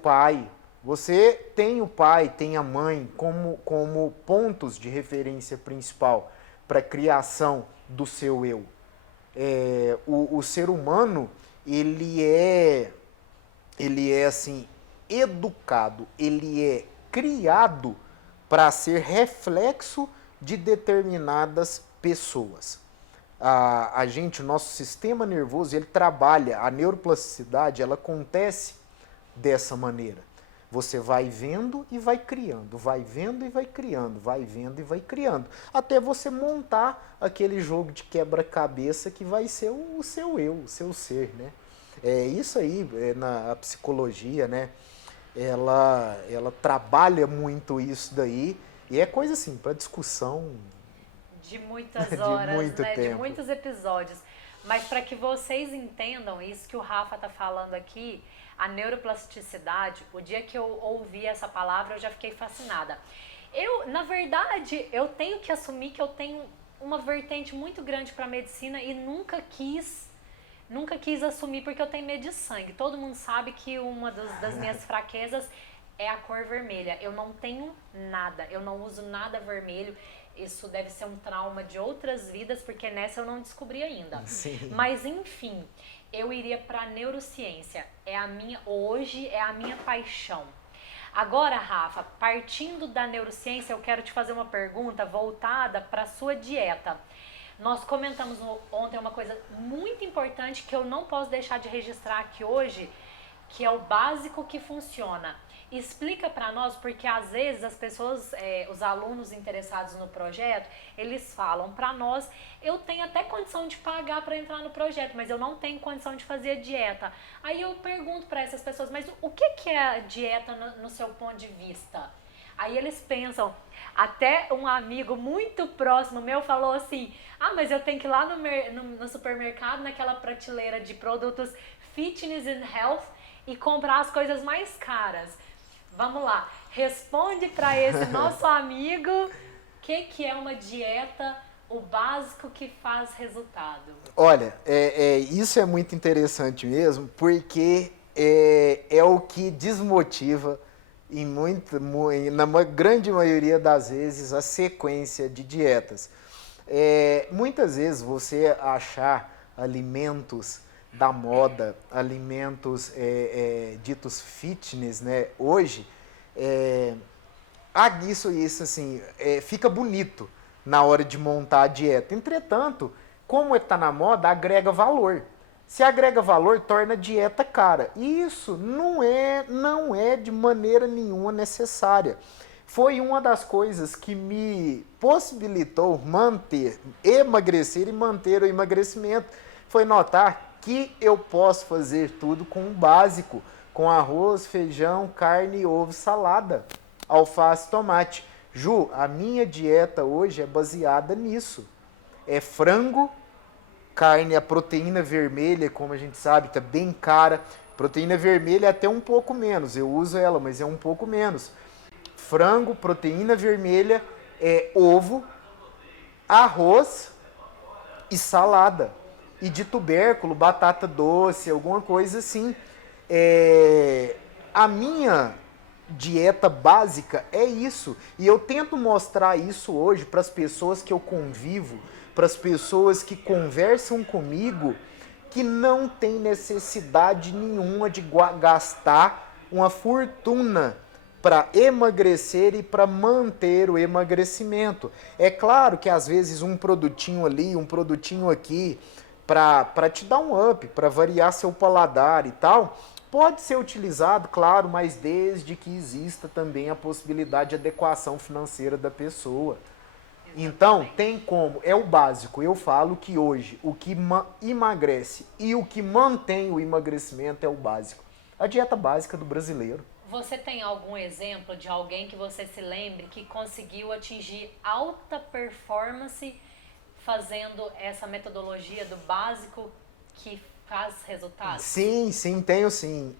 pai. Você tem o pai, tem a mãe como pontos de referência principal para a criação do seu eu. O ser humano, ele é assim, educado, ele é criado para ser reflexo de determinadas pessoas. O nosso sistema nervoso, ele trabalha, a neuroplasticidade, ela acontece dessa maneira. Você vai vendo e vai criando, vai vendo e vai criando, vai vendo e vai criando, até você montar aquele jogo de quebra-cabeça que vai ser o seu eu, o seu ser, né? É isso aí, na psicologia, né? Ela trabalha muito isso daí e é coisa assim, para discussão De muitas de horas, muito né? De tempo. muitos episódios. Mas para que vocês entendam isso que o Rafa tá falando aqui, a neuroplasticidade, o dia que eu ouvi essa palavra, eu já fiquei fascinada. Na verdade, eu tenho que assumir que eu tenho uma vertente muito grande para medicina e nunca quis assumir porque eu tenho medo de sangue. Todo mundo sabe que uma das minhas fraquezas é a cor vermelha. Eu não tenho nada, eu não uso nada vermelho. Isso deve ser um trauma de outras vidas, porque nessa eu não descobri ainda. Sim. Mas enfim, eu iria para neurociência. Hoje é a minha paixão. Agora, Rafa, partindo da neurociência, eu quero te fazer uma pergunta voltada para a sua dieta. Nós comentamos ontem uma coisa muito importante que eu não posso deixar de registrar aqui hoje, que é o básico que funciona. Explica para nós, porque às vezes as pessoas, os alunos interessados no projeto, eles falam para nós, eu tenho até condição de pagar para entrar no projeto, mas eu não tenho condição de fazer a dieta. Aí eu pergunto para essas pessoas, mas o que é a dieta no seu ponto de vista? Aí eles pensam, até um amigo muito próximo meu falou assim, mas eu tenho que ir lá no supermercado, naquela prateleira de produtos fitness and health e comprar as coisas mais caras. Vamos lá, responde para esse nosso amigo o que é uma dieta, o básico que faz resultado. Olha, isso é muito interessante mesmo, porque é o que desmotiva, na grande maioria das vezes, a sequência de dietas. Muitas vezes você achar alimentos da moda, alimentos ditos fitness, né? Hoje, isso assim, fica bonito na hora de montar a dieta. Entretanto, como está na moda, agrega valor. Se agrega valor, torna a dieta cara. E isso não é de maneira nenhuma necessária. Foi uma das coisas que me possibilitou emagrecer e manter o emagrecimento. Foi notar que eu posso fazer tudo com o básico, com arroz, feijão, carne, ovo, salada, alface, tomate. Ju, a minha dieta hoje é baseada nisso. É frango, carne, a proteína vermelha, como a gente sabe, está bem cara. Proteína vermelha é até um pouco menos, eu uso ela, mas é um pouco menos. Frango, proteína vermelha, ovo, arroz e salada. E de tubérculo, batata doce, alguma coisa assim. A minha dieta básica é isso. E eu tento mostrar isso hoje para as pessoas que eu convivo, para as pessoas que conversam comigo, que não tem necessidade nenhuma de gastar uma fortuna para emagrecer e para manter o emagrecimento. É claro que às vezes um produtinho ali, um produtinho aqui, para te dar um up, para variar seu paladar e tal, pode ser utilizado, claro, mas desde que exista também a possibilidade de adequação financeira da pessoa. Então, tem como, é o básico. Eu falo que hoje o que emagrece e o que mantém o emagrecimento é o básico. A dieta básica do brasileiro. Você tem algum exemplo de alguém que você se lembre que conseguiu atingir alta performance fazendo essa metodologia do básico que faz resultado? Sim, tenho sim.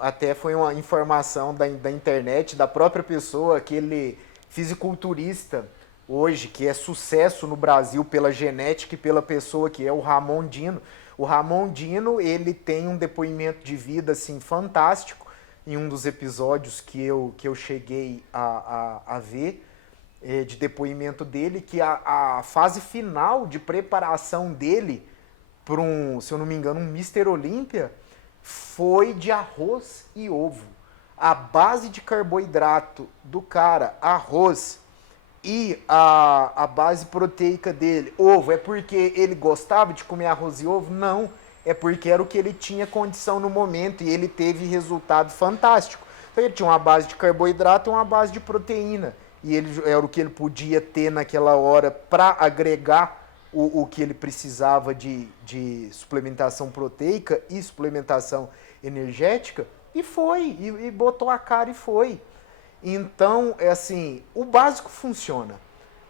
Até foi uma informação da internet, da própria pessoa, aquele fisiculturista hoje, que é sucesso no Brasil pela genética e pela pessoa que é o Ramon Dino. O Ramon Dino, ele tem um depoimento de vida assim, fantástico em um dos episódios que eu cheguei a ver, de depoimento dele, que a fase final de preparação dele para se eu não me engano, um Mr. Olímpia, foi de arroz e ovo. A base de carboidrato do cara, arroz, e a base proteica dele, ovo, é porque ele gostava de comer arroz e ovo? Não. é porque era o que ele tinha condição no momento e ele teve resultado fantástico. Então ele tinha uma base de carboidrato e uma base de proteína. E ele era o que ele podia ter naquela hora para agregar o que ele precisava de suplementação proteica e suplementação energética, e foi, e botou a cara e foi. Então, é assim, o básico funciona.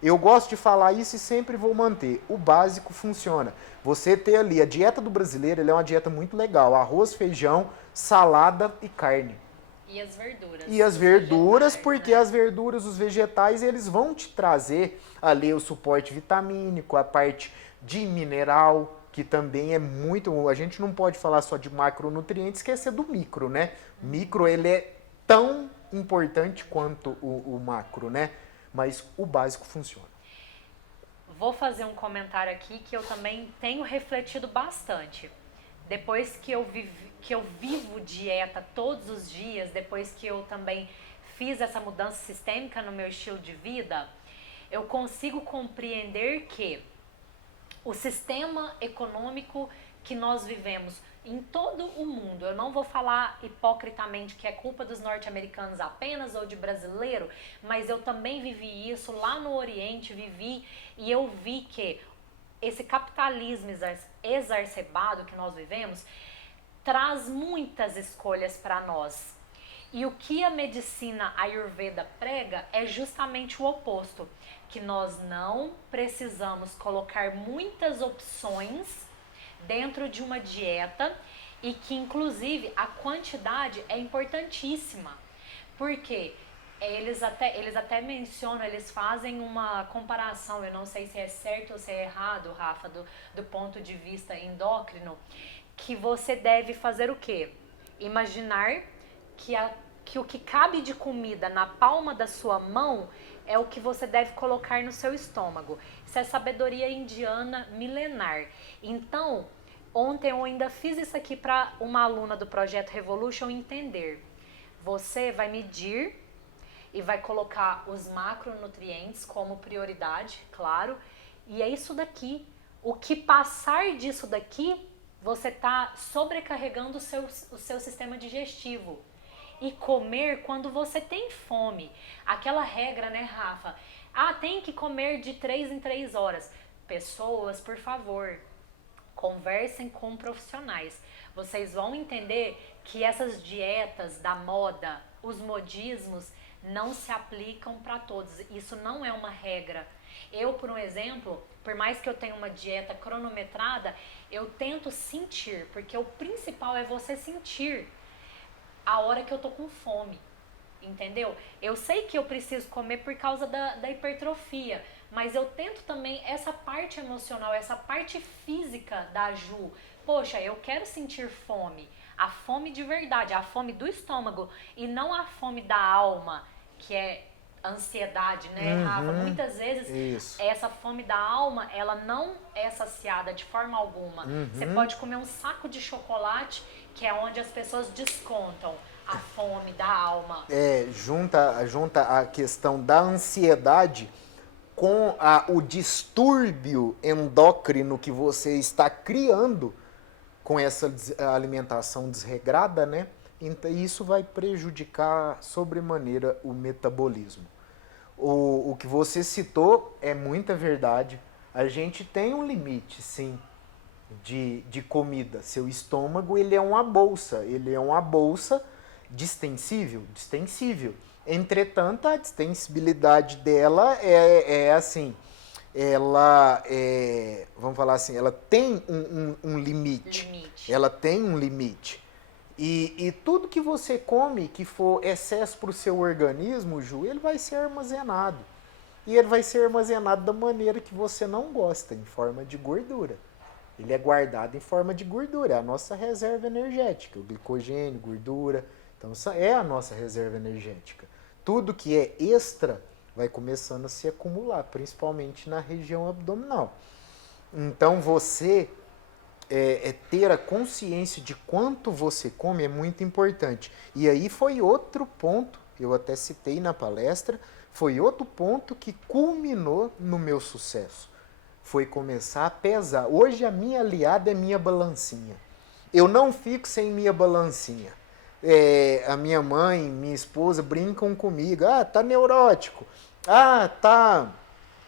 Eu gosto de falar isso e sempre vou manter. O básico funciona. Você ter ali, a dieta do brasileiro, ela é uma dieta muito legal. Arroz, feijão, salada e carne. E as verduras. E as verduras, porque né? as verduras, os vegetais, eles vão te trazer ali o suporte vitamínico, a parte de mineral, que também é muito... A gente não pode falar só de macronutrientes, esquecer do micro, né? Micro, ele é tão importante quanto o macro, né? Mas o básico funciona. Vou fazer um comentário aqui que eu também tenho refletido bastante. Depois que eu vivo dieta todos os dias, depois que eu também fiz essa mudança sistêmica no meu estilo de vida, eu consigo compreender que o sistema econômico que nós vivemos em todo o mundo, eu não vou falar hipocritamente que é culpa dos norte-americanos apenas ou de brasileiro, mas eu também vivi isso lá no Oriente, vivi e eu vi que esse capitalismo exacerbado que nós vivemos traz muitas escolhas para nós. E o que a medicina Ayurveda prega é justamente o oposto, que nós não precisamos colocar muitas opções dentro de uma dieta e que inclusive a quantidade é importantíssima, porque eles até mencionam, eles fazem uma comparação, eu não sei se é certo ou se é errado, Rafa, do ponto de vista endócrino, que você deve fazer o quê? Imaginar que o que cabe de comida na palma da sua mão é o que você deve colocar no seu estômago. Isso é sabedoria indiana milenar. Então, ontem eu ainda fiz isso aqui para uma aluna do Projeto Revolution entender. Você vai medir e vai colocar os macronutrientes como prioridade, claro, e é isso daqui. O que passar disso daqui, você está sobrecarregando o seu sistema digestivo. E comer quando você tem fome. Aquela regra, né, Rafa? Ah, tem que comer de 3 em 3 horas. Pessoas, por favor, conversem com profissionais. Vocês vão entender que essas dietas da moda, os modismos, não se aplicam para todos. Isso não é uma regra. Eu, por um exemplo, por mais que eu tenha uma dieta cronometrada, eu tento sentir, porque o principal é você sentir a hora que eu tô com fome, entendeu? Eu sei que eu preciso comer por causa da hipertrofia, mas eu tento também essa parte emocional, essa parte física da Ju. Poxa, eu quero sentir fome, a fome de verdade, a fome do estômago e não a fome da alma, que é ansiedade, né, Rafa? Muitas vezes essa fome da alma, ela não é saciada de forma alguma. Você pode comer um saco de chocolate, que é onde as pessoas descontam a fome da alma. Junta a questão da ansiedade com o distúrbio endócrino que você está criando com essa alimentação desregrada, né? Então, isso vai prejudicar sobremaneira o metabolismo. O que você citou é muita verdade. A gente tem um limite, sim, de comida. Seu estômago, ele é uma bolsa distensível. Entretanto, a distensibilidade dela é assim, vamos falar assim, ela tem um limite. Ela tem um limite. E tudo que você come que for excesso para o seu organismo, Ju, ele vai ser armazenado. E ele vai ser armazenado da maneira que você não gosta, em forma de gordura. Ele é guardado em forma de gordura, é a nossa reserva energética, o glicogênio, gordura. Então, essa é a nossa reserva energética. Tudo que é extra vai começando a se acumular, principalmente na região abdominal. Então, você ter a consciência de quanto você come é muito importante. E aí foi outro ponto, eu até citei na palestra, foi outro ponto que culminou no meu sucesso. foi começar a pesar. Hoje a minha aliada é minha balancinha. Eu não fico sem minha balancinha. A minha mãe, minha esposa brincam comigo. Ah, tá neurótico. Ah, tá.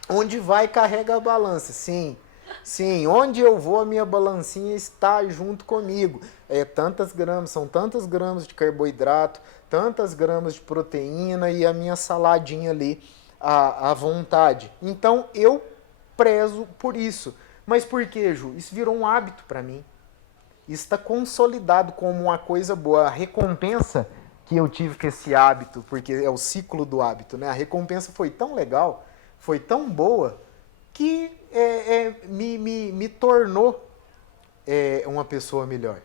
Onde vai, carrega a balança. Sim, sim. Onde eu vou, a minha balancinha está junto comigo. São tantas gramas de carboidrato, tantas gramas de proteína e a minha saladinha ali à vontade. Então eu prezo por isso. Mas por quê, Ju? Isso virou um hábito para mim. Isso está consolidado como uma coisa boa. A recompensa que eu tive com esse hábito, porque é o ciclo do hábito, né? A recompensa foi tão legal, foi tão boa, que me tornou uma pessoa melhor.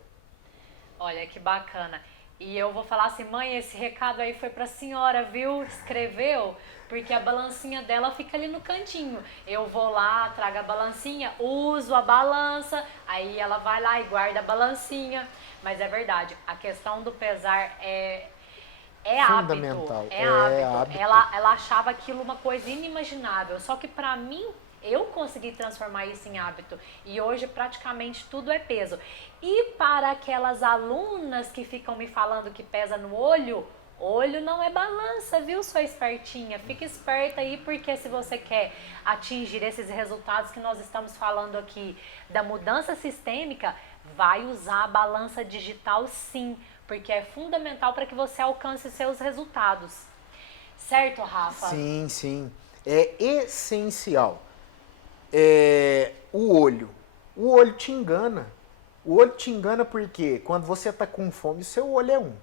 Olha que bacana. E eu vou falar assim, mãe, esse recado aí foi pra senhora, viu? Escreveu, porque a balancinha dela fica ali no cantinho. Eu vou lá, trago a balancinha, uso a balança, aí ela vai lá e guarda a balancinha. Mas é verdade, a questão do pesar é Fundamental. hábito. É hábito. Ela achava aquilo uma coisa inimaginável. Só que pra mim, eu consegui transformar isso em hábito. E hoje praticamente tudo é peso. E para aquelas alunas que ficam me falando que pesa no olho, olho não é balança, viu, sua espertinha? Fica esperta aí, porque se você quer atingir esses resultados que nós estamos falando aqui da mudança sistêmica, vai usar a balança digital sim, porque é fundamental para que você alcance seus resultados. Certo, Rafa? Sim, sim. É essencial. O olho. O olho te engana. O olho te engana porque quando você está com fome, seu olho é um.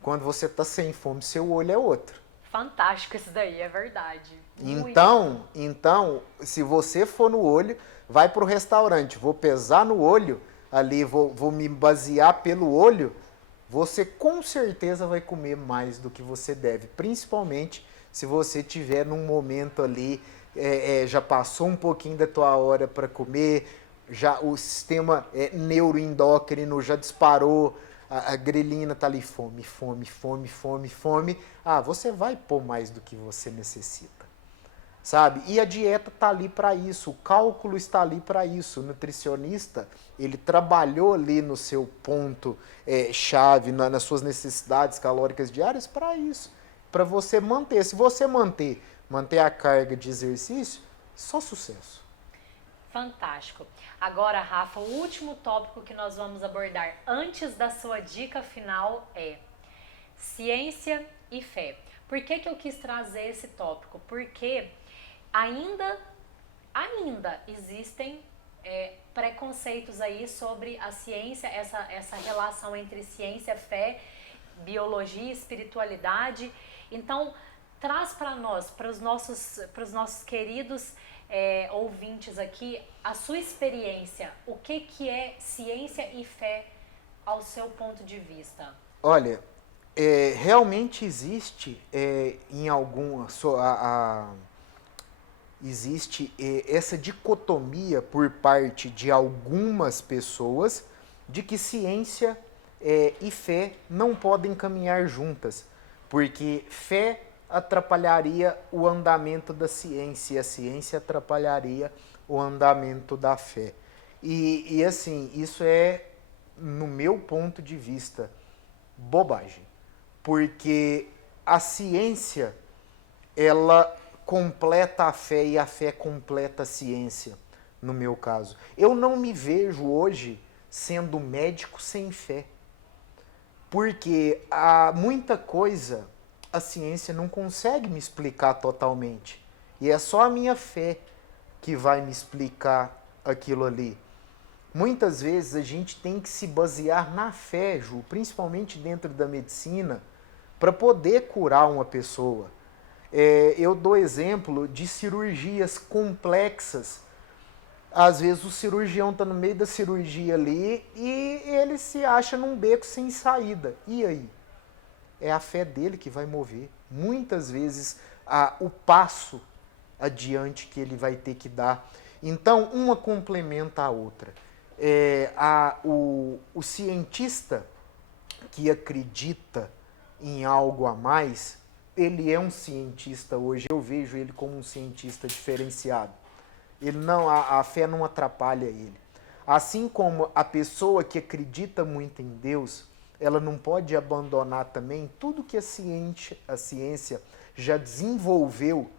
Quando você está sem fome, seu olho é outro. Fantástico isso daí, é verdade. Então, se você for no olho, vai para o restaurante, vou pesar no olho, ali vou me basear pelo olho, você com certeza vai comer mais do que você deve, principalmente se você tiver num momento ali, já passou um pouquinho da tua hora para comer, já o sistema neuroendócrino já disparou, a grelina tá ali, fome. Você vai pôr mais do que você necessita, sabe? E a dieta tá ali para isso, o cálculo está ali para isso. O nutricionista, ele trabalhou ali no seu ponto chave, nas suas necessidades calóricas diárias para isso, para você manter. Se você manter a carga de exercício, só sucesso. Fantástico. Agora, Rafa, o último tópico que nós vamos abordar antes da sua dica final é ciência e fé. Por que eu quis trazer esse tópico? Porque ainda existem preconceitos aí sobre a ciência, essa relação entre ciência, fé, biologia, espiritualidade. Então, traz para nós, para os nossos queridos ouvintes aqui, a sua experiência. O que é ciência e fé ao seu ponto de vista? Olha, realmente existe existe essa dicotomia por parte de algumas pessoas de que ciência e fé não podem caminhar juntas, porque fé atrapalharia o andamento da ciência e a ciência atrapalharia o andamento da fé. E assim, isso no meu ponto de vista, bobagem, porque a ciência, ela completa a fé e a fé completa a ciência, no meu caso. Eu não me vejo hoje sendo médico sem fé, porque há muita coisa a ciência não consegue me explicar totalmente, e é só a minha fé que vai me explicar aquilo ali. Muitas vezes a gente tem que se basear na fé, Ju, principalmente dentro da medicina, para poder curar uma pessoa. Eu dou exemplo de cirurgias complexas. Às vezes o cirurgião está no meio da cirurgia ali e ele se acha num beco sem saída. E aí? É a fé dele que vai mover. Muitas vezes o passo adiante que ele vai ter que dar. Então, uma complementa a outra. O cientista que acredita em algo a mais, ele é um cientista hoje. Eu vejo ele como um cientista diferenciado. A fé não atrapalha ele. Assim como a pessoa que acredita muito em Deus, ela não pode abandonar também tudo que a ciência já desenvolveu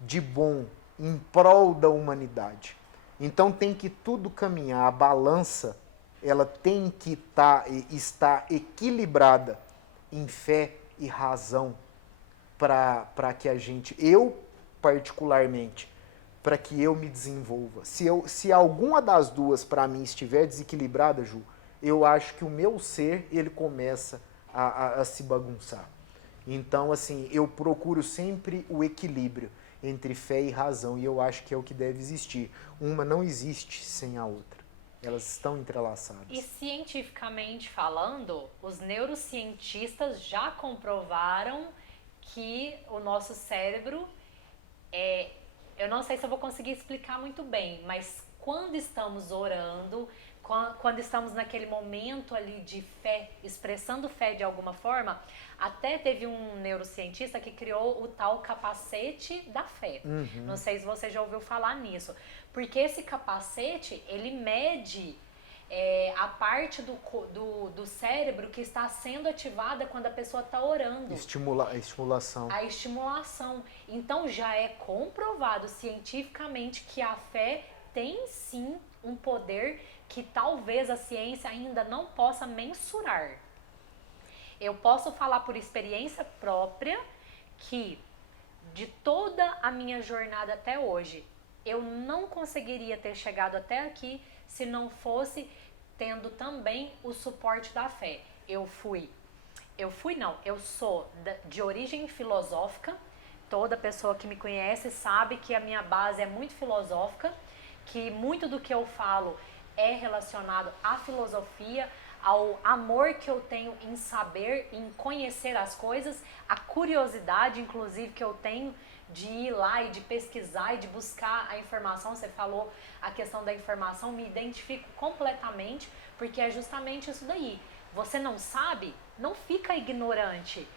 de bom em prol da humanidade. Então tem que tudo caminhar, a balança ela tem que estar equilibrada em fé e razão para que a gente, eu particularmente, para que eu me desenvolva. Se alguma das duas para mim estiver desequilibrada, Ju, eu acho que o meu ser ele começa a se bagunçar. Então, assim, eu procuro sempre o equilíbrio entre fé e razão, e eu acho que é o que deve existir. Uma não existe sem a outra. Elas estão entrelaçadas. E cientificamente falando, os neurocientistas já comprovaram que o nosso cérebro eu não sei se eu vou conseguir explicar muito bem, mas quando estamos orando, quando estamos naquele momento ali de fé, expressando fé de alguma forma, até teve um neurocientista que criou o tal capacete da fé. Uhum. Não sei se você já ouviu falar nisso. Porque esse capacete, ele mede a parte do cérebro que está sendo ativada quando a pessoa está orando. A estimulação. A estimulação. Então já é comprovado cientificamente que a fé tem sim um poder que talvez a ciência ainda não possa mensurar. Eu posso falar por experiência própria que de toda a minha jornada até hoje, eu não conseguiria ter chegado até aqui se não fosse tendo também o suporte da fé. Eu sou de origem filosófica. Toda pessoa que me conhece sabe que a minha base é muito filosófica, que muito do que eu falo é relacionado à filosofia, ao amor que eu tenho em saber, em conhecer as coisas, a curiosidade, inclusive, que eu tenho de ir lá e de pesquisar e de buscar a informação. Você falou a questão da informação, me identifico completamente, porque é justamente isso daí. Você não sabe, não fica ignorante.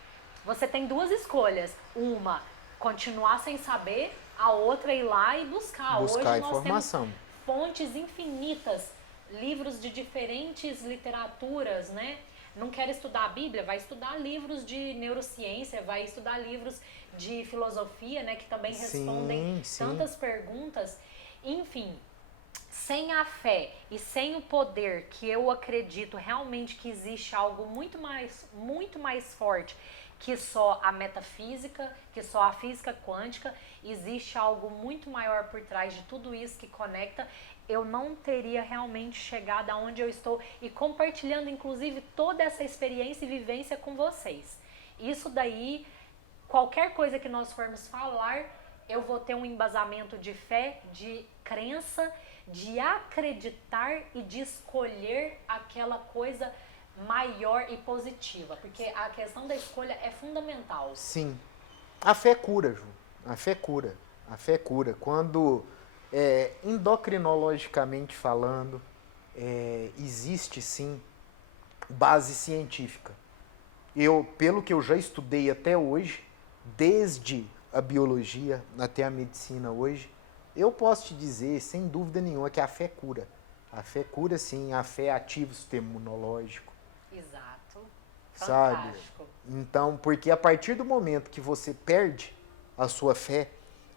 Você tem duas escolhas. Uma, continuar sem saber, a outra ir lá e buscar. Buscar Hoje nós informação. temos fontes infinitas, livros de diferentes literaturas, né? Não quer estudar a Bíblia? Vai estudar livros de neurociência, vai estudar livros de filosofia, né? Que também respondem tantas perguntas. Enfim, sem a fé e sem o poder que eu acredito realmente que existe algo muito mais forte que só a metafísica, que só a física quântica, existe algo muito maior por trás de tudo isso que conecta, eu não teria realmente chegado aonde eu estou e compartilhando inclusive toda essa experiência e vivência com vocês. Isso daí, qualquer coisa que nós formos falar, eu vou ter um embasamento de fé, de crença, de acreditar e de escolher aquela coisa maior e positiva, porque a questão da escolha é fundamental. Sim. A fé cura, Ju. A fé cura. A fé cura. Quando, endocrinologicamente falando, existe sim base científica. Pelo que eu já estudei até hoje, desde a biologia até a medicina hoje, eu posso te dizer, sem dúvida nenhuma, que a fé cura. A fé cura sim, a fé ativa o sistema imunológico. Exato. Sabe? Fantástico. Então, porque a partir do momento que você perde a sua fé,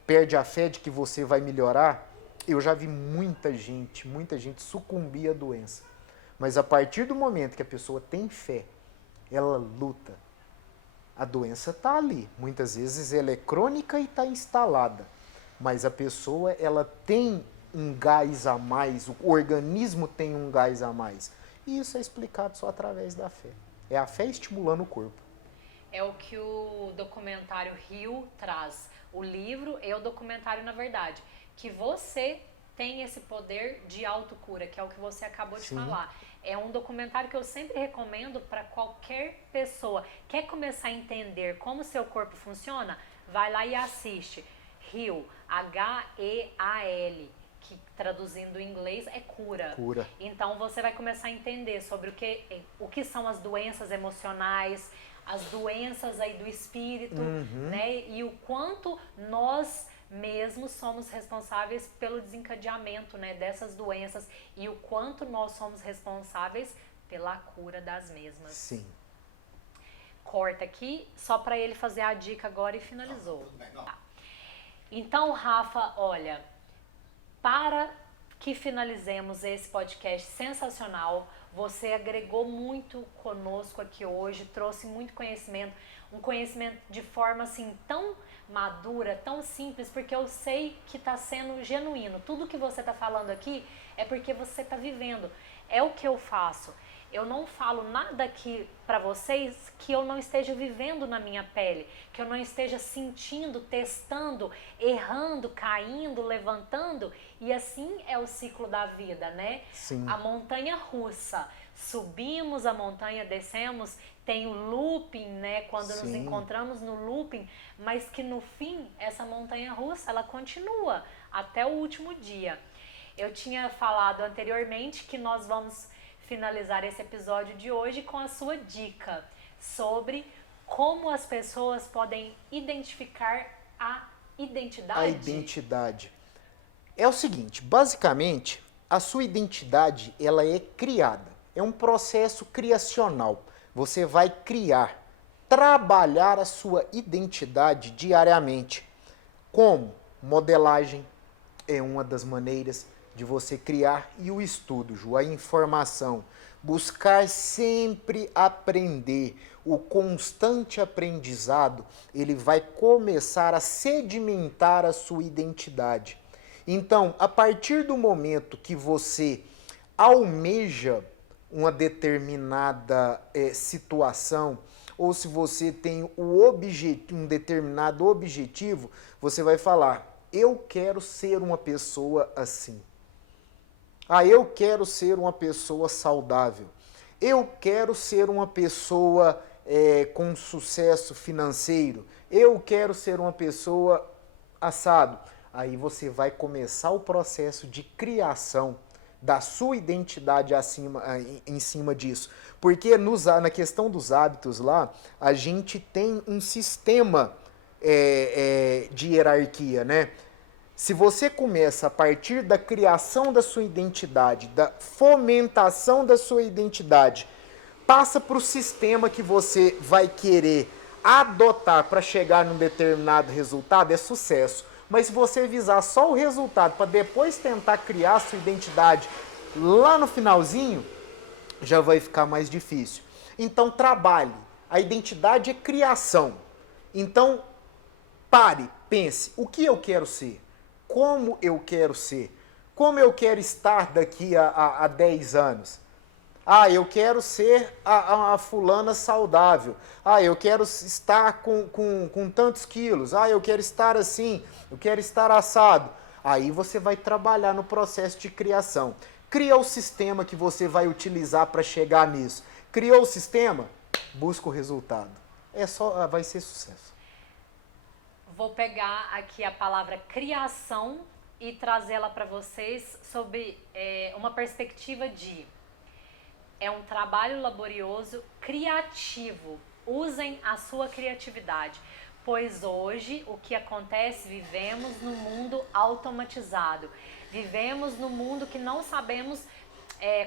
perde a fé de que você vai melhorar, eu já vi muita gente sucumbir à doença. Mas a partir do momento que a pessoa tem fé, ela luta. A doença está ali. Muitas vezes ela é crônica e está instalada. Mas a pessoa, ela tem um gás a mais, o organismo tem um gás a mais. E isso é explicado só através da fé. É a fé estimulando o corpo. É o que o documentário Rio traz. O livro e o documentário, na verdade. Que você tem esse poder de autocura, que é o que você acabou de falar. É um documentário que eu sempre recomendo para qualquer pessoa. Quer começar a entender como seu corpo funciona? Vai lá e assiste. Heal, H-E-A-L, que traduzindo em inglês é cura. Cura. Então você vai começar a entender sobre o que são as doenças emocionais, as doenças aí do espírito, né? E o quanto nós mesmo somos responsáveis pelo desencadeamento, né, dessas doenças e o quanto nós somos responsáveis pela cura das mesmas. Sim. Corta aqui, só para ele fazer a dica agora e finalizou. Tá. Então, Rafa, olha, para que finalizemos esse podcast sensacional, você agregou muito conosco aqui hoje, trouxe muito conhecimento, um conhecimento de forma assim tão madura, tão simples, porque eu sei que está sendo genuíno. Tudo que você está falando aqui é porque você está vivendo. É o que eu faço. Eu não falo nada aqui para vocês que eu não esteja vivendo na minha pele, que eu não esteja sentindo, testando, errando, caindo, levantando, e assim é o ciclo da vida, né? Sim. A montanha russa, subimos a montanha, descemos, tem o looping, né? Quando nos encontramos no looping, mas que no fim essa montanha russa ela continua até o último dia. Eu tinha falado anteriormente que nós vamos finalizar esse episódio de hoje com a sua dica sobre como as pessoas podem identificar a identidade. A identidade. É o seguinte, basicamente, a sua identidade, ela é criada. É um processo criacional. Você vai criar, trabalhar a sua identidade diariamente. Como? Modelagem é uma das maneiras de você criar, e o estudo, Ju, a informação, buscar sempre aprender, o constante aprendizado, ele vai começar a sedimentar a sua identidade. Então, a partir do momento que você almeja uma determinada situação, ou se você tem um determinado objetivo, você vai falar, eu quero ser uma pessoa assim. Eu quero ser uma pessoa saudável. Eu quero ser uma pessoa com sucesso financeiro. Eu quero ser uma pessoa assado. Aí você vai começar o processo de criação da sua identidade em cima disso. Porque na questão dos hábitos lá, a gente tem um sistema de hierarquia, né? Se você começa a partir da criação da sua identidade, da fomentação da sua identidade, passa para o sistema que você vai querer adotar para chegar num determinado resultado, é sucesso. Mas se você visar só o resultado para depois tentar criar a sua identidade lá no finalzinho, já vai ficar mais difícil. Então trabalhe. A identidade é criação. Então pare, pense, o que eu quero ser? Como eu quero ser? Como eu quero estar daqui a 10 anos? Eu quero ser a fulana saudável. Eu quero estar com tantos quilos. Eu quero estar assim, eu quero estar assado. Aí você vai trabalhar no processo de criação. Cria o sistema que você vai utilizar para chegar nisso. Criou o sistema? Busca o resultado. Vai ser sucesso. Vou pegar aqui a palavra criação e trazê-la para vocês sob uma perspectiva de um trabalho laborioso criativo. Usem a sua criatividade, pois hoje o que acontece, vivemos num mundo automatizado. Vivemos num mundo que não sabemos,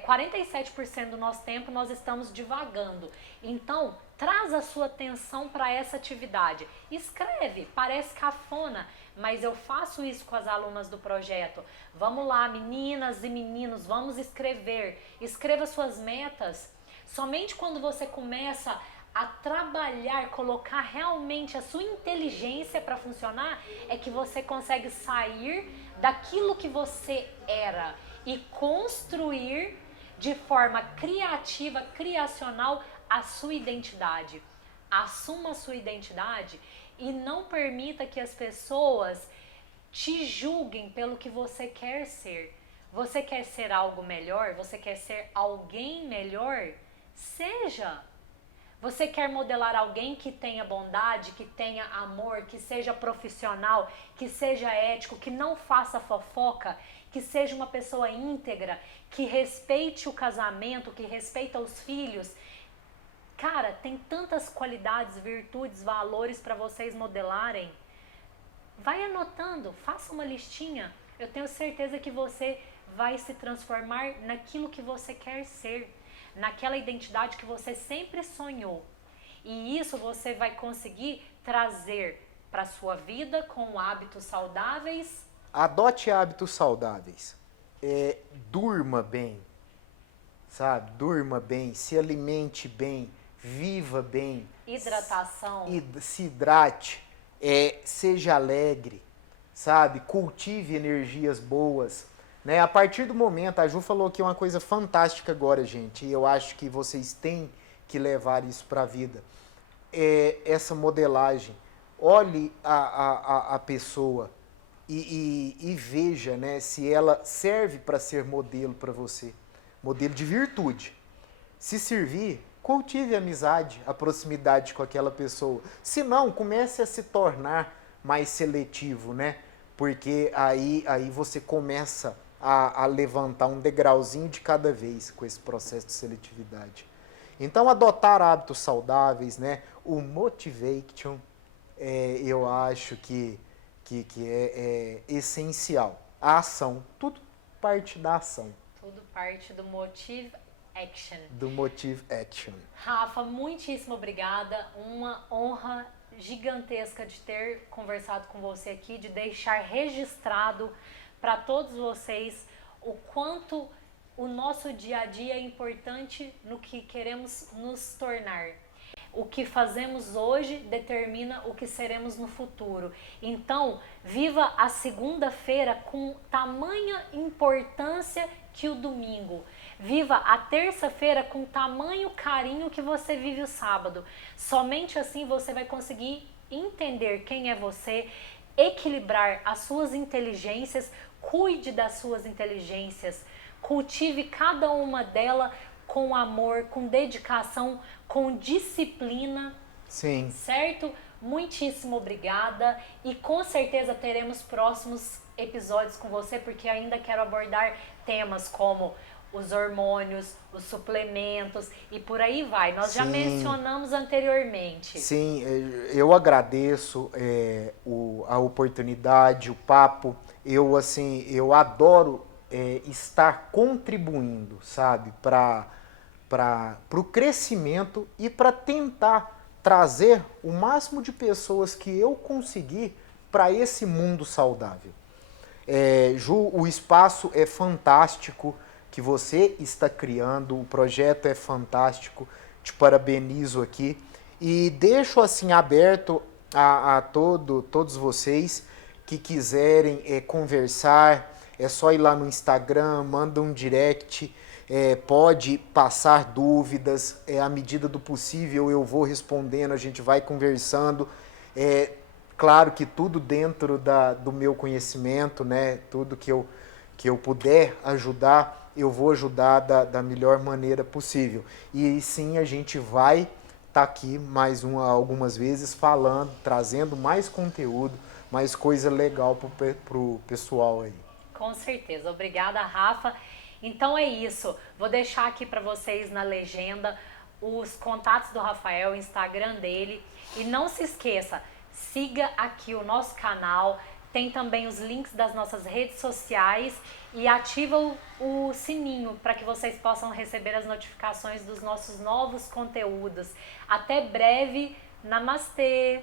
47% do nosso tempo nós estamos divagando. Então, traz a sua atenção para essa atividade. Escreve, parece cafona, mas eu faço isso com as alunas do projeto. Vamos lá, meninas e meninos, vamos escrever. Escreva suas metas. Somente quando você começa a trabalhar, colocar realmente a sua inteligência para funcionar, é que você consegue sair daquilo que você era e construir de forma criativa, criacional, a sua identidade. Assuma a sua identidade e não permita que as pessoas te julguem pelo que você quer ser. Você quer ser algo melhor? Você quer ser alguém melhor? Seja! Você quer modelar alguém que tenha bondade, que tenha amor, que seja profissional, que seja ético, que não faça fofoca, que seja uma pessoa íntegra, que respeite o casamento, que respeita os filhos. Cara, tem tantas qualidades, virtudes, valores para vocês modelarem. Vai anotando, faça uma listinha. Eu tenho certeza que você vai se transformar naquilo que você quer ser, naquela identidade que você sempre sonhou. E isso você vai conseguir trazer para a sua vida com hábitos saudáveis. Adote hábitos saudáveis. Durma bem, sabe? Durma bem, se alimente bem, viva bem. Hidratação. Se hidrate, seja alegre, sabe? Cultive energias boas. Né? A partir do momento, a Ju falou aqui uma coisa fantástica agora, gente, e eu acho que vocês têm que levar isso para a vida. Essa modelagem. Olhe a pessoa e veja, né, se ela serve para ser modelo para você. Modelo de virtude. Se servir, cultive a amizade, a proximidade com aquela pessoa. Se não, comece a se tornar mais seletivo, né? Porque aí você começa a levantar um degrauzinho de cada vez com esse processo de seletividade. Então, adotar hábitos saudáveis, né? O motivation, eu acho que é essencial. A ação, tudo parte da ação. Tudo parte do Motive Action. Do Motive Action. Rafa, muitíssimo obrigada. Uma honra gigantesca de ter conversado com você aqui, de deixar registrado para todos vocês o quanto o nosso dia a dia é importante no que queremos nos tornar. O que fazemos hoje determina o que seremos no futuro. Então, viva a segunda-feira com tamanha importância que o domingo. Viva a terça-feira com tamanho carinho que você vive o sábado. Somente assim você vai conseguir entender quem é você, equilibrar as suas inteligências, cuide das suas inteligências, cultive cada uma delas com amor, com dedicação, com disciplina. Sim. Certo? Muitíssimo obrigada e com certeza teremos próximos episódios com você, porque ainda quero abordar temas como os hormônios, os suplementos e por aí vai. Nós já mencionamos anteriormente. Sim, eu agradeço a oportunidade, o papo. Eu adoro estar contribuindo, sabe, para o crescimento e para tentar trazer o máximo de pessoas que eu conseguir para esse mundo saudável. Ju, o espaço é fantástico que você está criando, o projeto é fantástico, te parabenizo aqui e deixo assim aberto a todos vocês que quiserem conversar, é só ir lá no Instagram, manda um direct, pode passar dúvidas, à medida do possível eu vou respondendo, a gente vai conversando, claro que tudo dentro do meu conhecimento, né? Tudo que eu puder ajudar, eu vou ajudar da melhor maneira possível. E sim, a gente vai estar aqui algumas vezes falando, trazendo mais conteúdo, mais coisa legal pro pessoal aí. Com certeza. Obrigada, Rafa. Então é isso. Vou deixar aqui para vocês na legenda os contatos do Rafael, o Instagram dele. E não se esqueça, siga aqui o nosso canal. Tem também os links das nossas redes sociais e ativa o sininho para que vocês possam receber as notificações dos nossos novos conteúdos. Até breve. Namastê!